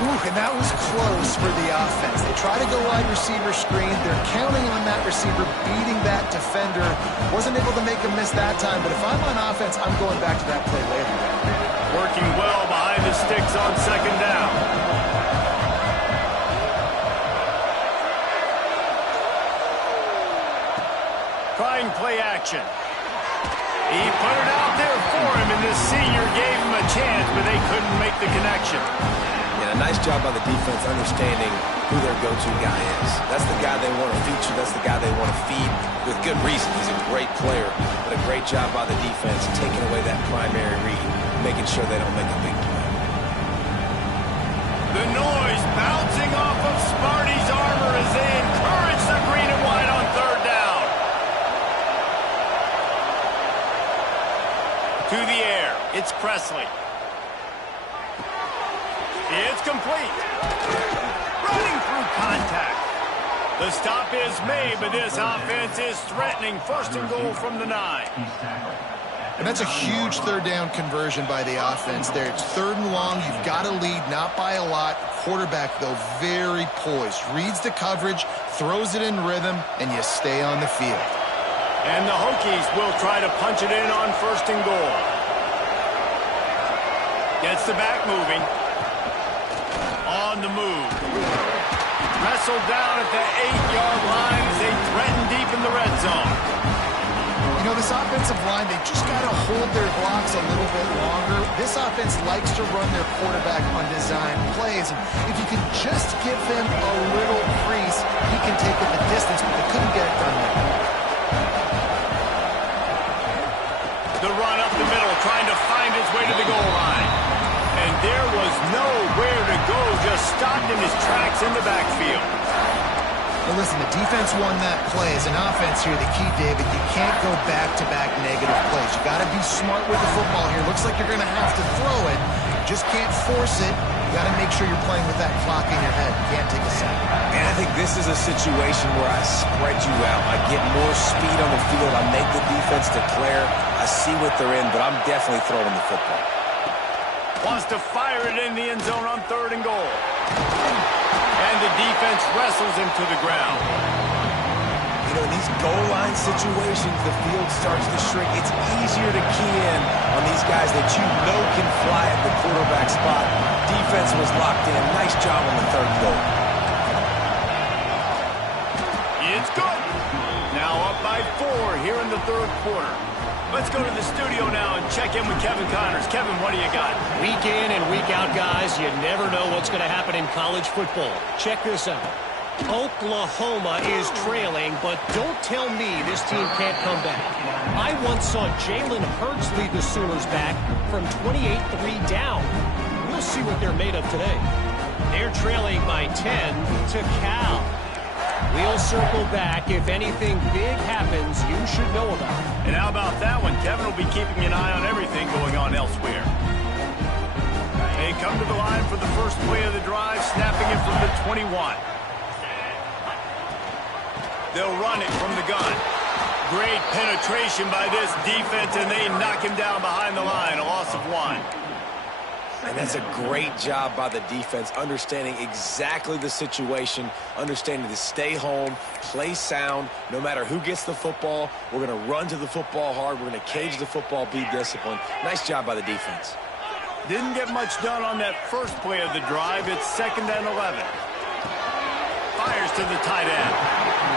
Ooh, and that was close for the offense. They try to go wide receiver screen. They're counting on that receiver beating that defender. Wasn't able to make a miss that time, but if I'm on offense, I'm going back to that play later. Working well behind the sticks on 2nd down. Trying play action. He put it out there for him, and And the senior gave him a chance, but they couldn't make the connection. Yeah, nice job by the defense understanding who their go-to guy is. That's the guy they want to feature. That's the guy they want to feed with good reason. He's a great player, but a great job by the defense taking away that primary read, making sure they don't make a big play. The noise bouncing off of Sparty's armor as they encourage the green and white on third down. To the air, it's Presley. It's complete. Running through contact. The stop is made, but this offense is threatening. First and goal from the 9. And that's a huge third down conversion by the offense there. It's third and long. You've got to lead, not by a lot. Quarterback, though, very poised. Reads the coverage, throws it in rhythm, and you stay on the field. And the Hokies will try to punch it in on first and goal. Gets the back moving. On the move. Wrestled down at the 8-yard line as they threaten deep in the red zone. You know, this offensive line, they just got to hold their blocks a little bit longer. This offense likes to run their quarterback on design plays. And if you can just give them a little crease, he can take it the distance, but they couldn't get it done there. The run up the middle, trying to find his way to the goal line. And there was nowhere to go, just stopped in his tracks in the backfield. Well, listen, the defense won that play. As an offense here, the key, David, you can't go back-to-back negative plays. You got to be smart with the football here. Looks like you're going to have to throw it. You just can't force it. You got to make sure you're playing with that clock in your head. You can't take a sack. And I think this is a situation where I spread you out. I get more speed on the field. I make the defense declare. I see what they're in, but I'm definitely throwing the football. Wants to fire it in the end zone on third and goal. And the defense wrestles him to the ground. You know, in these goal line situations, the field starts to shrink. It's easier to key in on these guys that you know can fly at the quarterback spot. Defense was locked in. Nice job on the third goal. It's good. Now up by 4 here in the third quarter. Let's go to the studio now and check in with Kevin Connors. Kevin, what do you got? Week in and week out, guys, you never know what's going to happen in college football. Check this out. Oklahoma is trailing, but don't tell me this team can't come back. I once saw Jalen Hurts lead the Sooners back from 28-3 down. We'll see what they're made of today. They're trailing by 10 to Cal. We'll circle back. If anything big happens, you should know about it. And how about that one? Kevin will be keeping an eye on everything going on elsewhere. They come to the line for the first play of the drive, snapping it from the 21. They'll run it from the gun. Great penetration by this defense, and they knock him down behind the line, a loss of 1. And that's a great job by the defense, understanding exactly the situation, understanding to stay home, play sound. No matter who gets the football, we're going to run to the football hard. We're going to cage the football, be disciplined. Nice job by the defense. Didn't get much done on that first play of the drive. It's 2nd and 11. Fires to the tight end.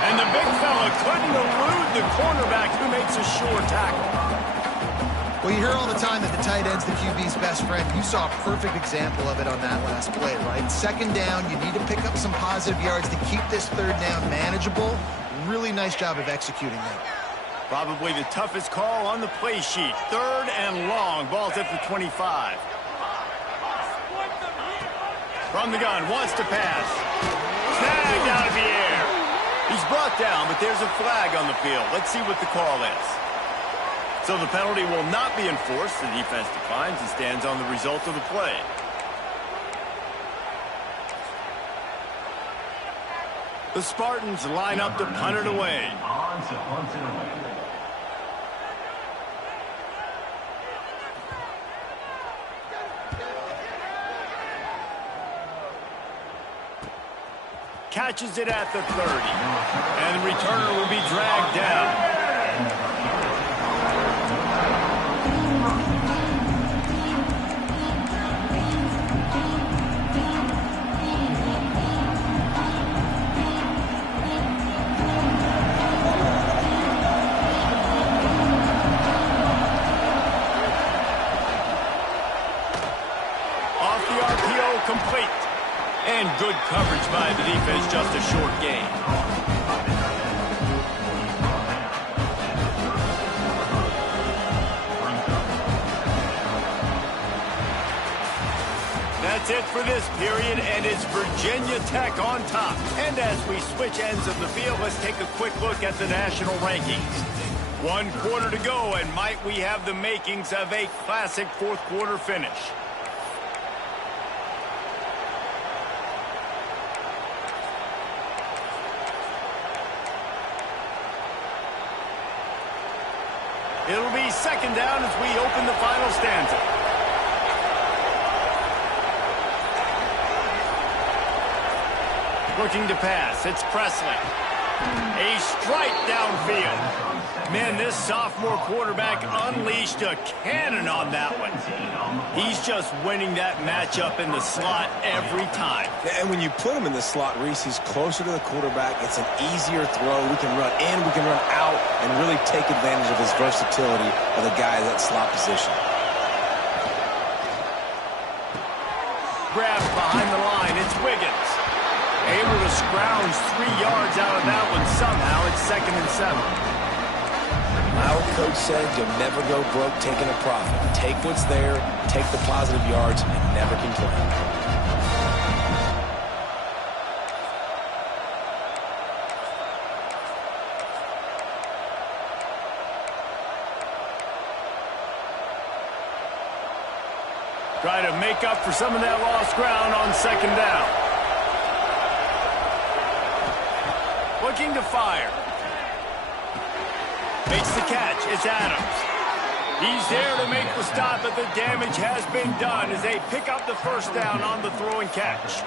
And the big fella couldn't elude the cornerback who makes a sure tackle. Well, you hear all the time that the tight end's the QB's best friend. You saw a perfect example of it on that last play, right? 2nd down, you need to pick up some positive yards to keep this 3rd down manageable. Really nice job of executing that. Probably the toughest call on the play sheet. 3rd and long. Ball's at the 25. From the gun, wants to pass. Snagged out of the air. He's brought down, but there's a flag on the field. Let's see what the call is. So the penalty will not be enforced. The defense declines and stands on the result of the play. The Spartans line up to punt it away. On to punt it away. Catches it at the 30. And the returner will be dragged down. complete. And good coverage by the defense, just a short gain. That's it for this period, and it's Virginia Tech on top. And as we switch ends of the field, let's take a quick look at the national rankings. 1 quarter to go, and might we have the makings of a classic fourth quarter finish. It'll be second down as we open the final stanza. Looking to pass, it's Presley. A strike downfield. Man, this sophomore quarterback unleashed a cannon on that one. He's just winning that matchup in the slot every time. And when you put him in the slot, Reese, he's closer to the quarterback. It's an easier throw. We can run in, we can run out, and really take advantage of his versatility of the guy in that slot position. Grabs behind the line, it's Wiggins. Able to scrounge 3 yards out of that one somehow. It's 2nd and 7. My old coach said you'll never go broke taking a profit. Take what's there, take the positive yards, and never complain. Try to make up for some of that lost ground on 2nd down. Looking to fire. Makes the catch. It's Adams. He's there to make the stop, but the damage has been done as they pick up the first down on the throw and catch.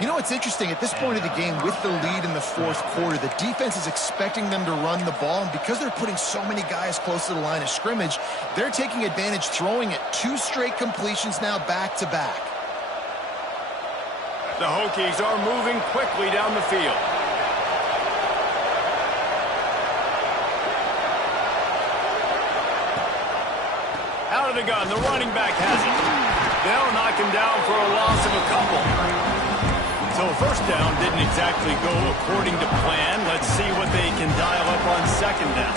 You know, it's interesting. At this point of the game, with the lead in the fourth quarter, the defense is expecting them to run the ball, and because they're putting so many guys close to the line of scrimmage, they're taking advantage, throwing it 2 straight completions now back-to-back. The Hokies are moving quickly down the field. Out of the gun, the running back has it. They'll knock him down for a loss of a couple. So first down didn't exactly go according to plan. Let's see what they can dial up on 2nd down.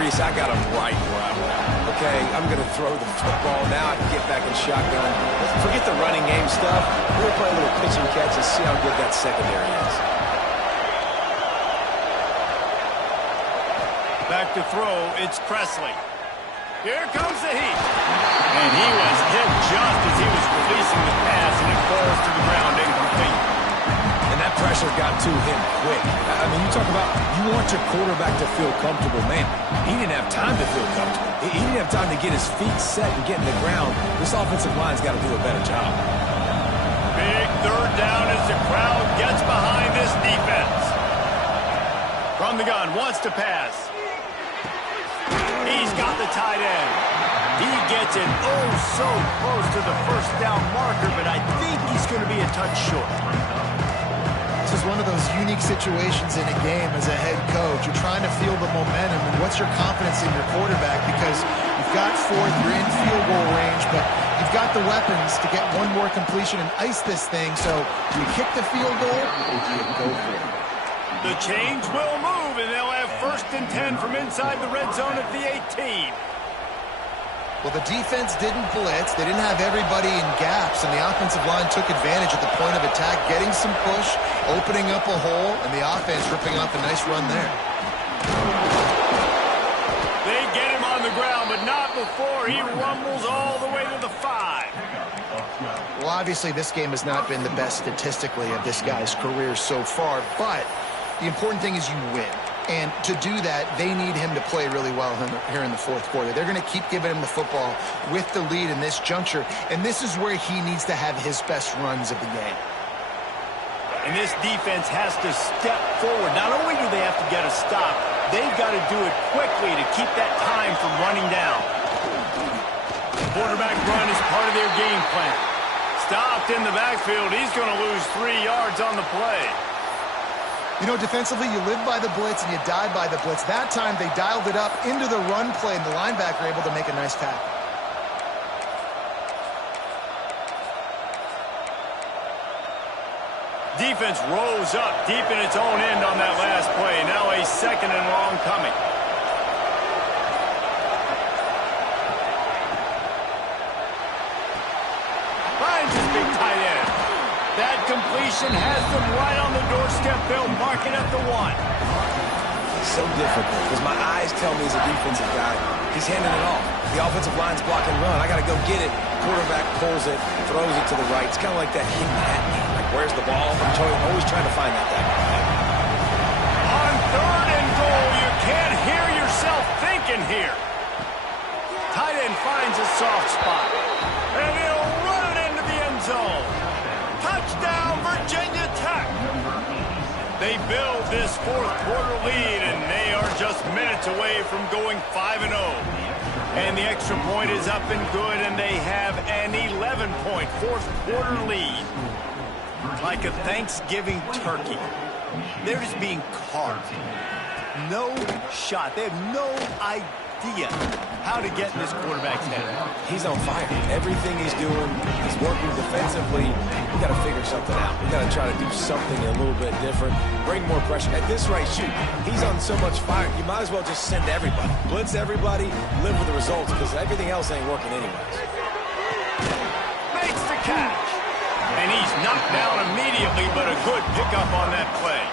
Reese, I got him right where I want him. Okay, I'm going to throw the football. Now I can get back in shotgun. Forget the running game stuff. We're going to play a little pitch and catch and see how good that secondary is. Back to throw, it's Presley. Here comes the heat. And he was hit just as he was releasing the pass, and it falls to the ground incomplete. And that pressure got to him quick. I mean, you talk about you want your quarterback to feel comfortable. Man, he didn't have time to feel comfortable. He didn't have time to get his feet set and get in the ground. This offensive line's got to do a better job. Big 3rd down as the crowd gets behind this defense. From the gun, wants to pass. He's got the tight end. He gets it so close to the first down marker, but I think he's going to be a touch short. This is one of those unique situations in a game as a head coach. You're trying to feel the momentum, and what's your confidence in your quarterback? Because you've got 4th, you're in field goal range, but you've got the weapons to get one more completion and ice this thing. So do you kick the field goal or do you go for it? The chains will move, and they'll have 1st and 10 from inside the red zone at the 18. Well, the defense didn't blitz. They didn't have everybody in gaps, and the offensive line took advantage at the point of attack, getting some push, opening up a hole, and the offense ripping off a nice run there. They get him on the ground, but not before he rumbles all the way to the 5. Well, obviously, this game has not been the best statistically of this guy's career so far, but the important thing is you win. And to do that, they need him to play really well here in the fourth quarter. They're going to keep giving him the football with the lead in this juncture, and this is where he needs to have his best runs of the game. And this defense has to step forward. Not only do they have to get a stop, they've got to do it quickly to keep that time from running down. The quarterback run is part of their game plan. Stopped in the backfield. He's going to lose 3 yards on the play. You know, defensively, you live by the blitz and you die by the blitz. That time, they dialed it up into the run play, and the linebacker able to make a nice tackle. Defense rose up deep in its own end on that last play. Now a 2nd and long coming. Finds his big tight end. That completion has them right on the doorstep. They'll mark it at the 1. So difficult because my eyes tell me as a defensive guy, he's handing it off. The offensive line's block and run. I got to go get it. Quarterback pulls it, throws it to the right. It's kind of like that hidden hat game. Like, where's the ball? I'm always trying to find that guy. On 3rd and goal, you can't hear yourself thinking here. Tight end finds a soft spot. And he'll run it into the end zone. Touchdown, Virginia Tech. They build this 4th quarter lead, and they are just minutes away from going 5-0. And the extra point is up and good, and they have an 11-point 4th quarter lead. Like a Thanksgiving turkey. They're just being carved. No shot. They have no idea how to get in this quarterback's head. He's on fire. Everything he's doing, he's working defensively. We got to figure something out. We got to try to do something a little bit different. Bring more pressure. At this rate, shoot, he's on so much fire, you might as well just send everybody. Blitz everybody, live with the results, because everything else ain't working anyways. Makes the catch. And he's knocked down immediately, but a good pickup on that play.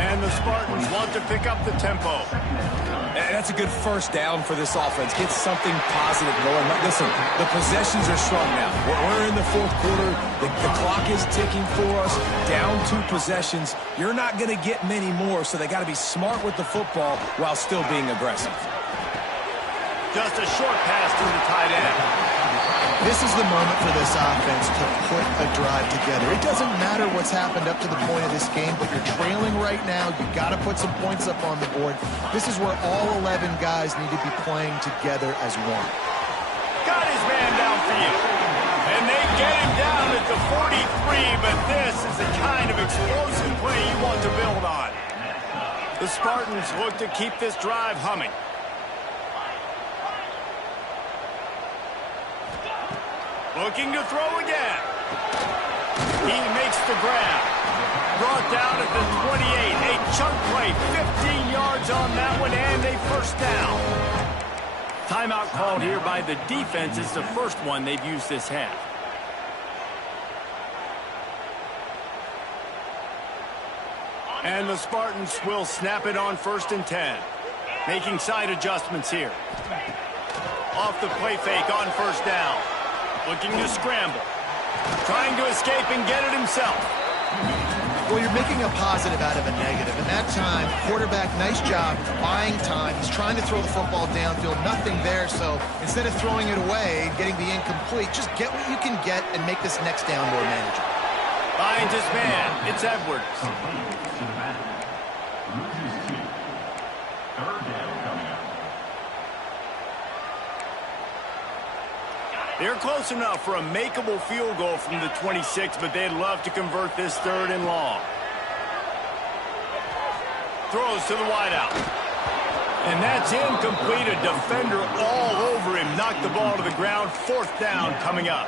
And the Spartans want to pick up the tempo. And that's a good first down for this offense. Get something positive going. Listen, the possessions are strong now. We're in the 4th quarter. The clock is ticking for us. Down 2 possessions. You're not going to get many more, so they got to be smart with the football while still being aggressive. Just a short pass to the tight end. This is the moment for this offense to put a drive together. It doesn't matter what's happened up to the point of this game, but you're trailing right now. You've got to put some points up on the board. This is where all 11 guys need to be playing together as one. Got his man downfield. And they get him down at the 43, but this is the kind of explosive play you want to build on. The Spartans look to keep this drive humming. Looking to throw again. He makes the grab. Brought down at the 28. A chunk play. 15 yards on that one and a first down. Timeout called here by the defense. It's the first one they've used this half. And the Spartans will snap it on 1st and 10. Making side adjustments here. Off the play fake on 1st down. Looking to scramble. Trying to escape and get it himself. Well, you're making a positive out of a negative. And that time, quarterback, nice job buying time. He's trying to throw the football downfield. Nothing there. So instead of throwing it away, getting the incomplete, just get what you can get and make this next down more manageable. Finds his man. It's Edwards. They're close enough for a makeable field goal from the 26, but they'd love to convert this 3rd and long. Throws to the wideout. And that's incomplete. A defender all over him. Knocked the ball to the ground. 4th down coming up.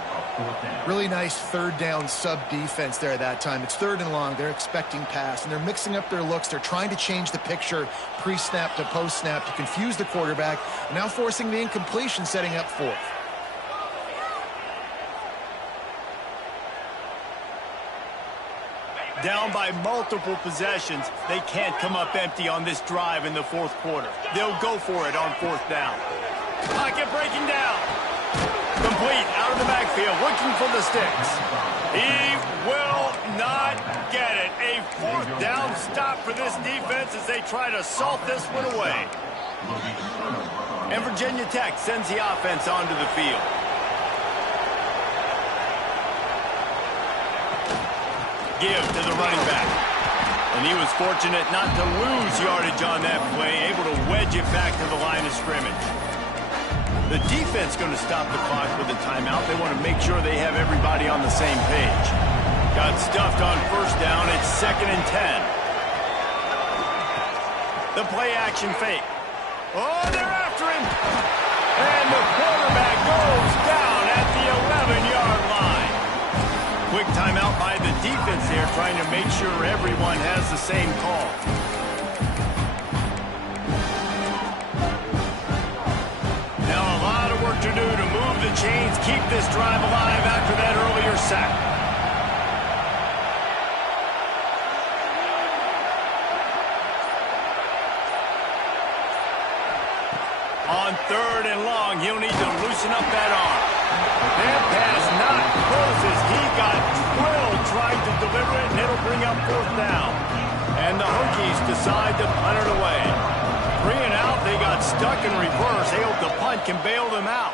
Really nice 3rd down sub-defense there that time. It's 3rd and long. They're expecting pass, and they're mixing up their looks. They're trying to change the picture pre-snap to post-snap to confuse the quarterback, and now forcing the incompletion, setting up 4th. Down by multiple possessions, they can't come up empty on this drive in the 4th quarter. They'll go for it on 4th down. Pocket breaking down. Complete out of the backfield, looking for the sticks. He will not get it. A 4th down stop for this defense as they try to salt this one away. And Virginia Tech sends the offense onto the field. Give to the running back. And he was fortunate not to lose yardage on that play, able to wedge it back to the line of scrimmage. The defense going to stop the clock with a timeout. They want to make sure they have everybody on the same page. Got stuffed on 1st down. It's 2nd and 10. The play action fake. Oh, they're after him. And the quarterback goes down at the 11-yard line. Quick timeout by the defense there, trying to make sure everyone has the same call. Now a lot of work to do to move the chains, keep this drive alive after that earlier sack. On 3rd and long, he'll need to loosen up that arm. That pass not closes. He got drilled trying to deliver it, and it'll bring up 4th down. And the Hokies decide to punt it away. 3 and out, they got stuck in reverse. They hope the punt can bail them out.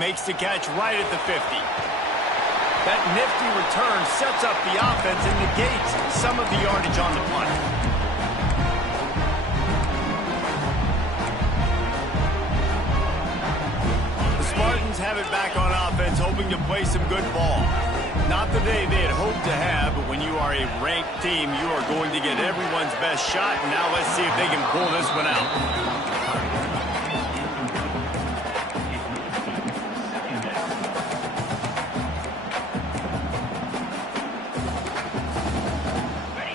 Makes the catch right at the 50. That nifty return sets up the offense and negates some of the yardage on the punt. Spartans have it back on offense, hoping to play some good ball. Not the day they had hoped to have, but when you are a ranked team, you are going to get everyone's best shot. And now let's see if they can pull this one out.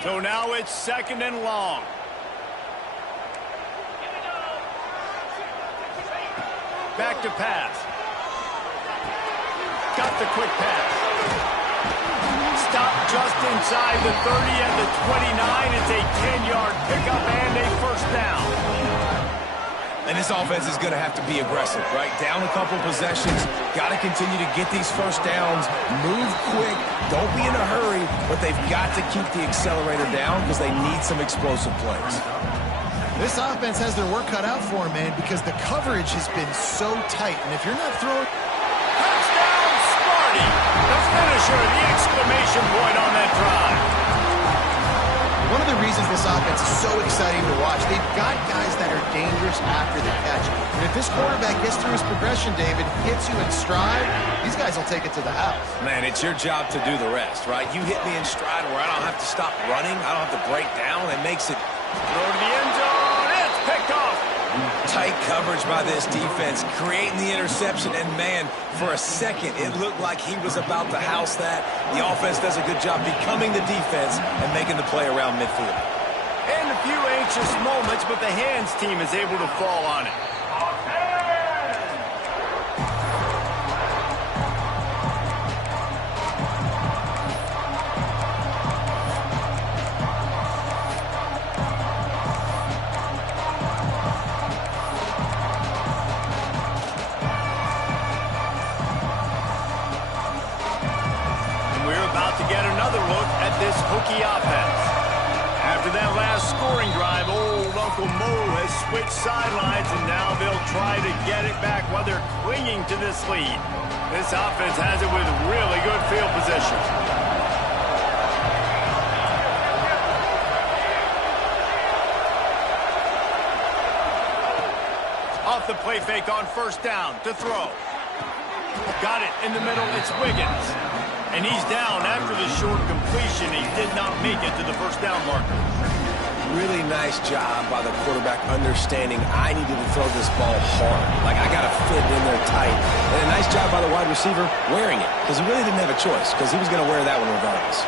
So now it's 2nd and long. Back to pass. Got the quick pass. Stop just inside the 30 at the 29. It's a 10-yard pickup and a 1st down. And this offense is going to have to be aggressive, right? Down a couple possessions. Got to continue to get these 1st downs. Move quick. Don't be in a hurry. But they've got to keep the accelerator down because they need some explosive plays. This offense has their work cut out for them, man, because the coverage has been so tight. And if you're not throwing... Touchdown, Sparty! The finisher, the exclamation point on that drive. One of the reasons this offense is so exciting to watch, they've got guys that are dangerous after the catch. And if this quarterback gets through his progression, David, hits you in stride, these guys will take it to the house. Man, it's your job to do the rest, right? You hit me in stride where I don't have to stop running. I don't have to break down. It makes it... Throw to the end zone. It's picked off. Tight coverage by this defense, creating the interception. And, man, for a second, it looked like he was about to house that. The offense does a good job becoming the defense and making the play around midfield. And a few anxious moments, but the hands team is able to fall on it. This Hokie offense. After that last scoring drive, old Uncle Mo has switched sidelines, and now they'll try to get it back while they're clinging to this lead. This offense has it with really good field position. Off the play fake on 1st down to throw. Got it in the middle. It's Wiggins. And he's down after the short completion. He did not make it to the 1st down marker. Really nice job by the quarterback understanding I needed to throw this ball hard. Like, I got to fit it in there tight. And a nice job by the wide receiver wearing it, because he really didn't have a choice, because he was going to wear that one regardless.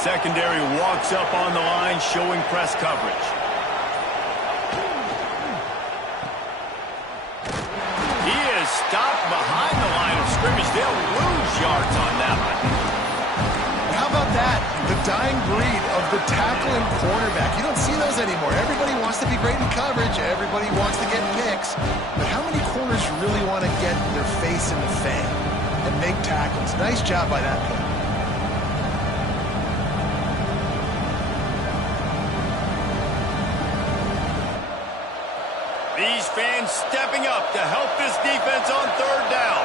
Secondary walks up on the line, showing press coverage. He is stopped behind the line of scrimmage. They'll lose yards on that one. How about that? The dying breed of the tackling cornerback. You don't see those anymore. Everybody wants to be great in coverage. Everybody wants to get picks. But how many corners really want to get their face in the fan and make tackles? Nice job by that player. These fans stepping up to help this defense on 3rd down.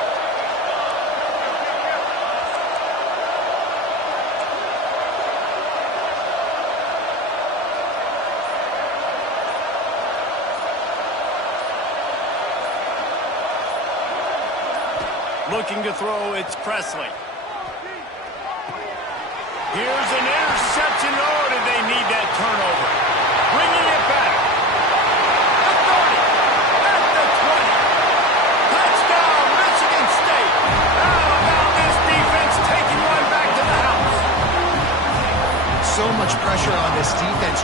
Looking to throw, it's Presley. Here's an interception. Oh, did they need that turnover?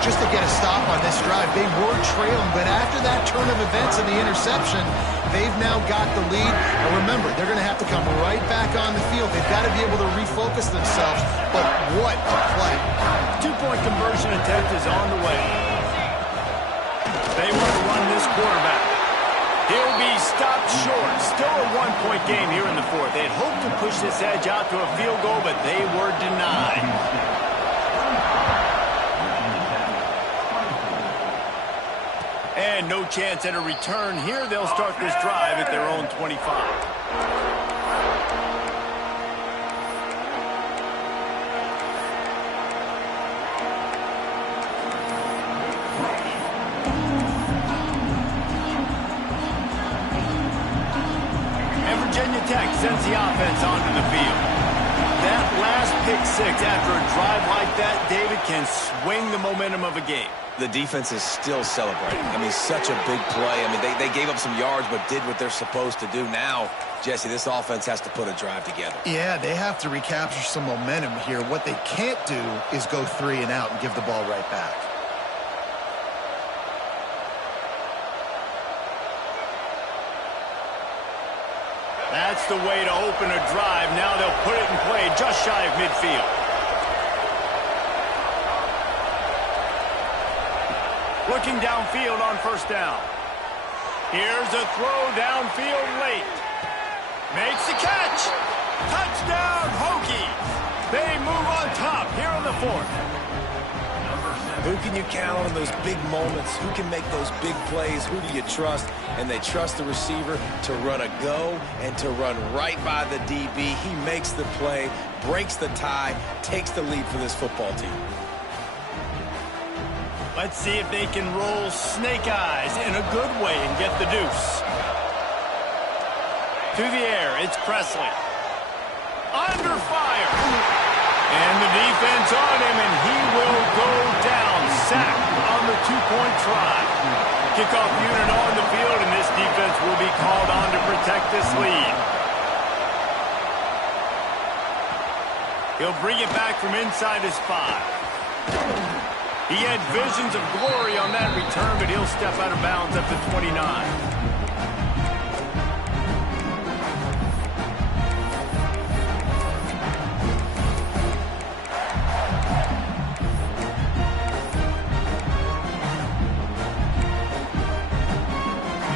just to get a stop on this drive. They were trailing, but after that turn of events and the interception, they've now got the lead. And remember, they're going to have to come right back on the field. They've got to be able to refocus themselves. But what a play. Two-point conversion attempt is on the way. They want to run this quarterback. He'll be stopped short. Still a one-point game here in the fourth. They had hoped to push this edge out to a field goal, but they were denied. And no chance at a return here. They'll start this drive at their own 25. Sends the offense onto the field. That last pick six after a drive like that, David, can swing the momentum of a game. The defense is still celebrating. I mean, such a big play. I mean, they gave up some yards but did what they're supposed to do. Now, Jesse, this offense has to put a drive together. Yeah, they have to recapture some momentum here. What they can't do is go 3 and out and give the ball right back. That's the way to open a drive. Now they'll put it in play just shy of midfield. Looking downfield on first down. Here's a throw downfield late. Makes the catch. Touchdown, Hokies. They move on top here in the fourth. Who can you count on in those big moments? Who can make those big plays? Who do you trust? And they trust the receiver to run a go and to run right by the DB. He makes the play, breaks the tie, takes the lead for this football team. Let's see if they can roll snake eyes in a good way and get the deuce. To the air, it's Presley. Under fire. And the defense on him, and he will go down. Sacked on the two-point try. Kickoff unit on the field, and this defense will be called on to protect this lead. He'll bring it back from inside his 5. He had visions of glory on that return, but he'll step out of bounds up to 29.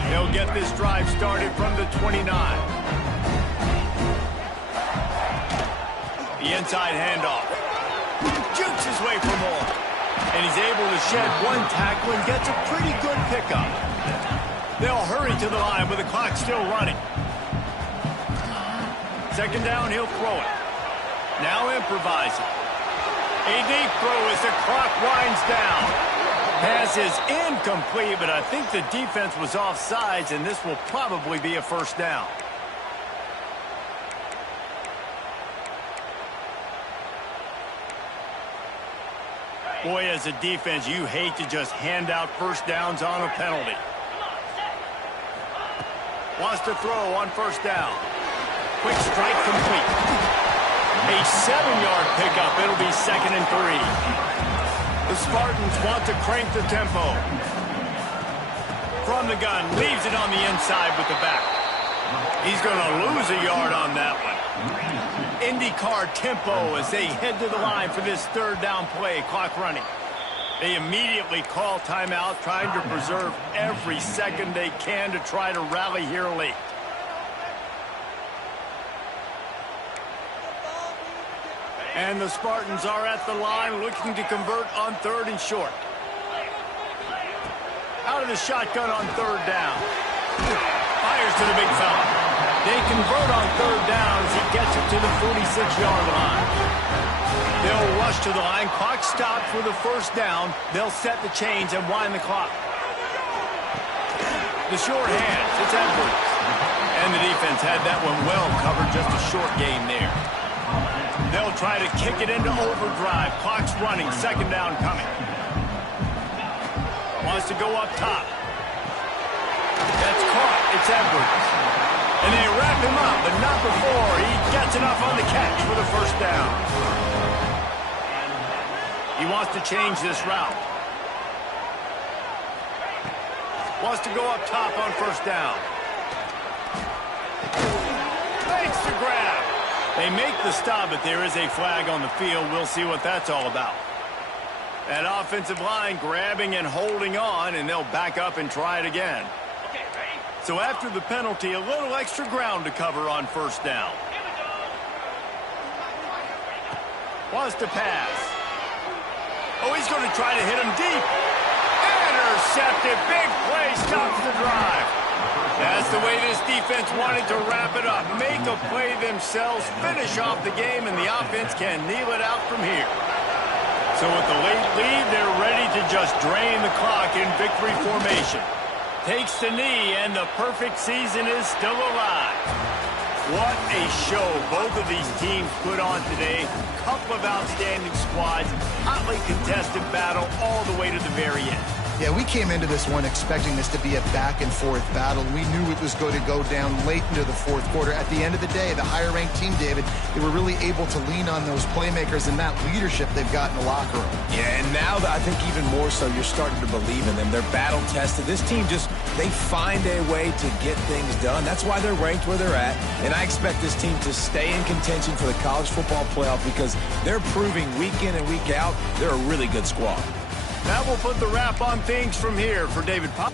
He'll get this drive started from the 29. The inside handoff. Jukes his way for more. And he's able to shed one tackle and gets a pretty good pickup. They'll hurry to the line with the clock still running. Second down, he'll throw it. Now improvising. A deep throw as the clock winds down. Pass is incomplete, but I think the defense was offsides, and this will probably be a first down. Boy, as a defense, you hate to just hand out first downs on a penalty. Wants to throw on first down. Quick strike complete. A 7-yard pickup. It'll be 2nd and 3. The Spartans want to crank the tempo. From the gun, leaves it on the inside with the back. He's going to lose a yard on that one. IndyCar tempo as they head to the line for this third down play. Clock running. They immediately call timeout, trying to preserve every second they can to try to rally here late. And the Spartans are at the line looking to convert on 3rd and short. Out of the shotgun on 3rd down. Fires to the big fella. They convert on 3rd down as he gets it to the 46-yard line. They'll rush to the line. Clock stopped for the first down. They'll set the chains and wind the clock. The short hands. It's Edwards. And the defense had that one well covered. Just a short gain there. They'll try to kick it into overdrive. Clock's running. 2nd down coming. Wants to go up top. That's caught. It's Edwards. And they wrap him up, but not before he gets enough on the catch for the first down. He wants to change this route. Wants to go up top on first down. Makes the grab. They make the stop, but there is a flag on the field. We'll see what that's all about. That offensive line grabbing and holding on, and they'll back up and try it again. Okay, ready? So after the penalty, a little extra ground to cover on first down. Wants to pass. Oh, he's going to try to hit him deep. Intercepted. Big play stops the drive. That's the way this defense wanted to wrap it up. Make a play themselves, finish off the game, and the offense can kneel it out from here. So with the late lead, they're ready to just drain the clock in victory formation. Takes the knee, and the perfect season is still alive. What a show both of these teams put on today. Couple of outstanding squads, hotly contested battle all the way to the very end. Yeah, we came into this one expecting this to be a back-and-forth battle. We knew it was going to go down late into the fourth quarter. At the end of the day, the higher-ranked team, David, they were really able to lean on those playmakers and that leadership they've got in the locker room. Yeah, and now I think even more so, you're starting to believe in them. They're battle-tested. This team they find a way to get things done. That's why they're ranked where they're at. And I expect this team to stay in contention for the college football playoff because they're proving week in and week out they're a really good squad. That will put the wrap on things from here for David Pop.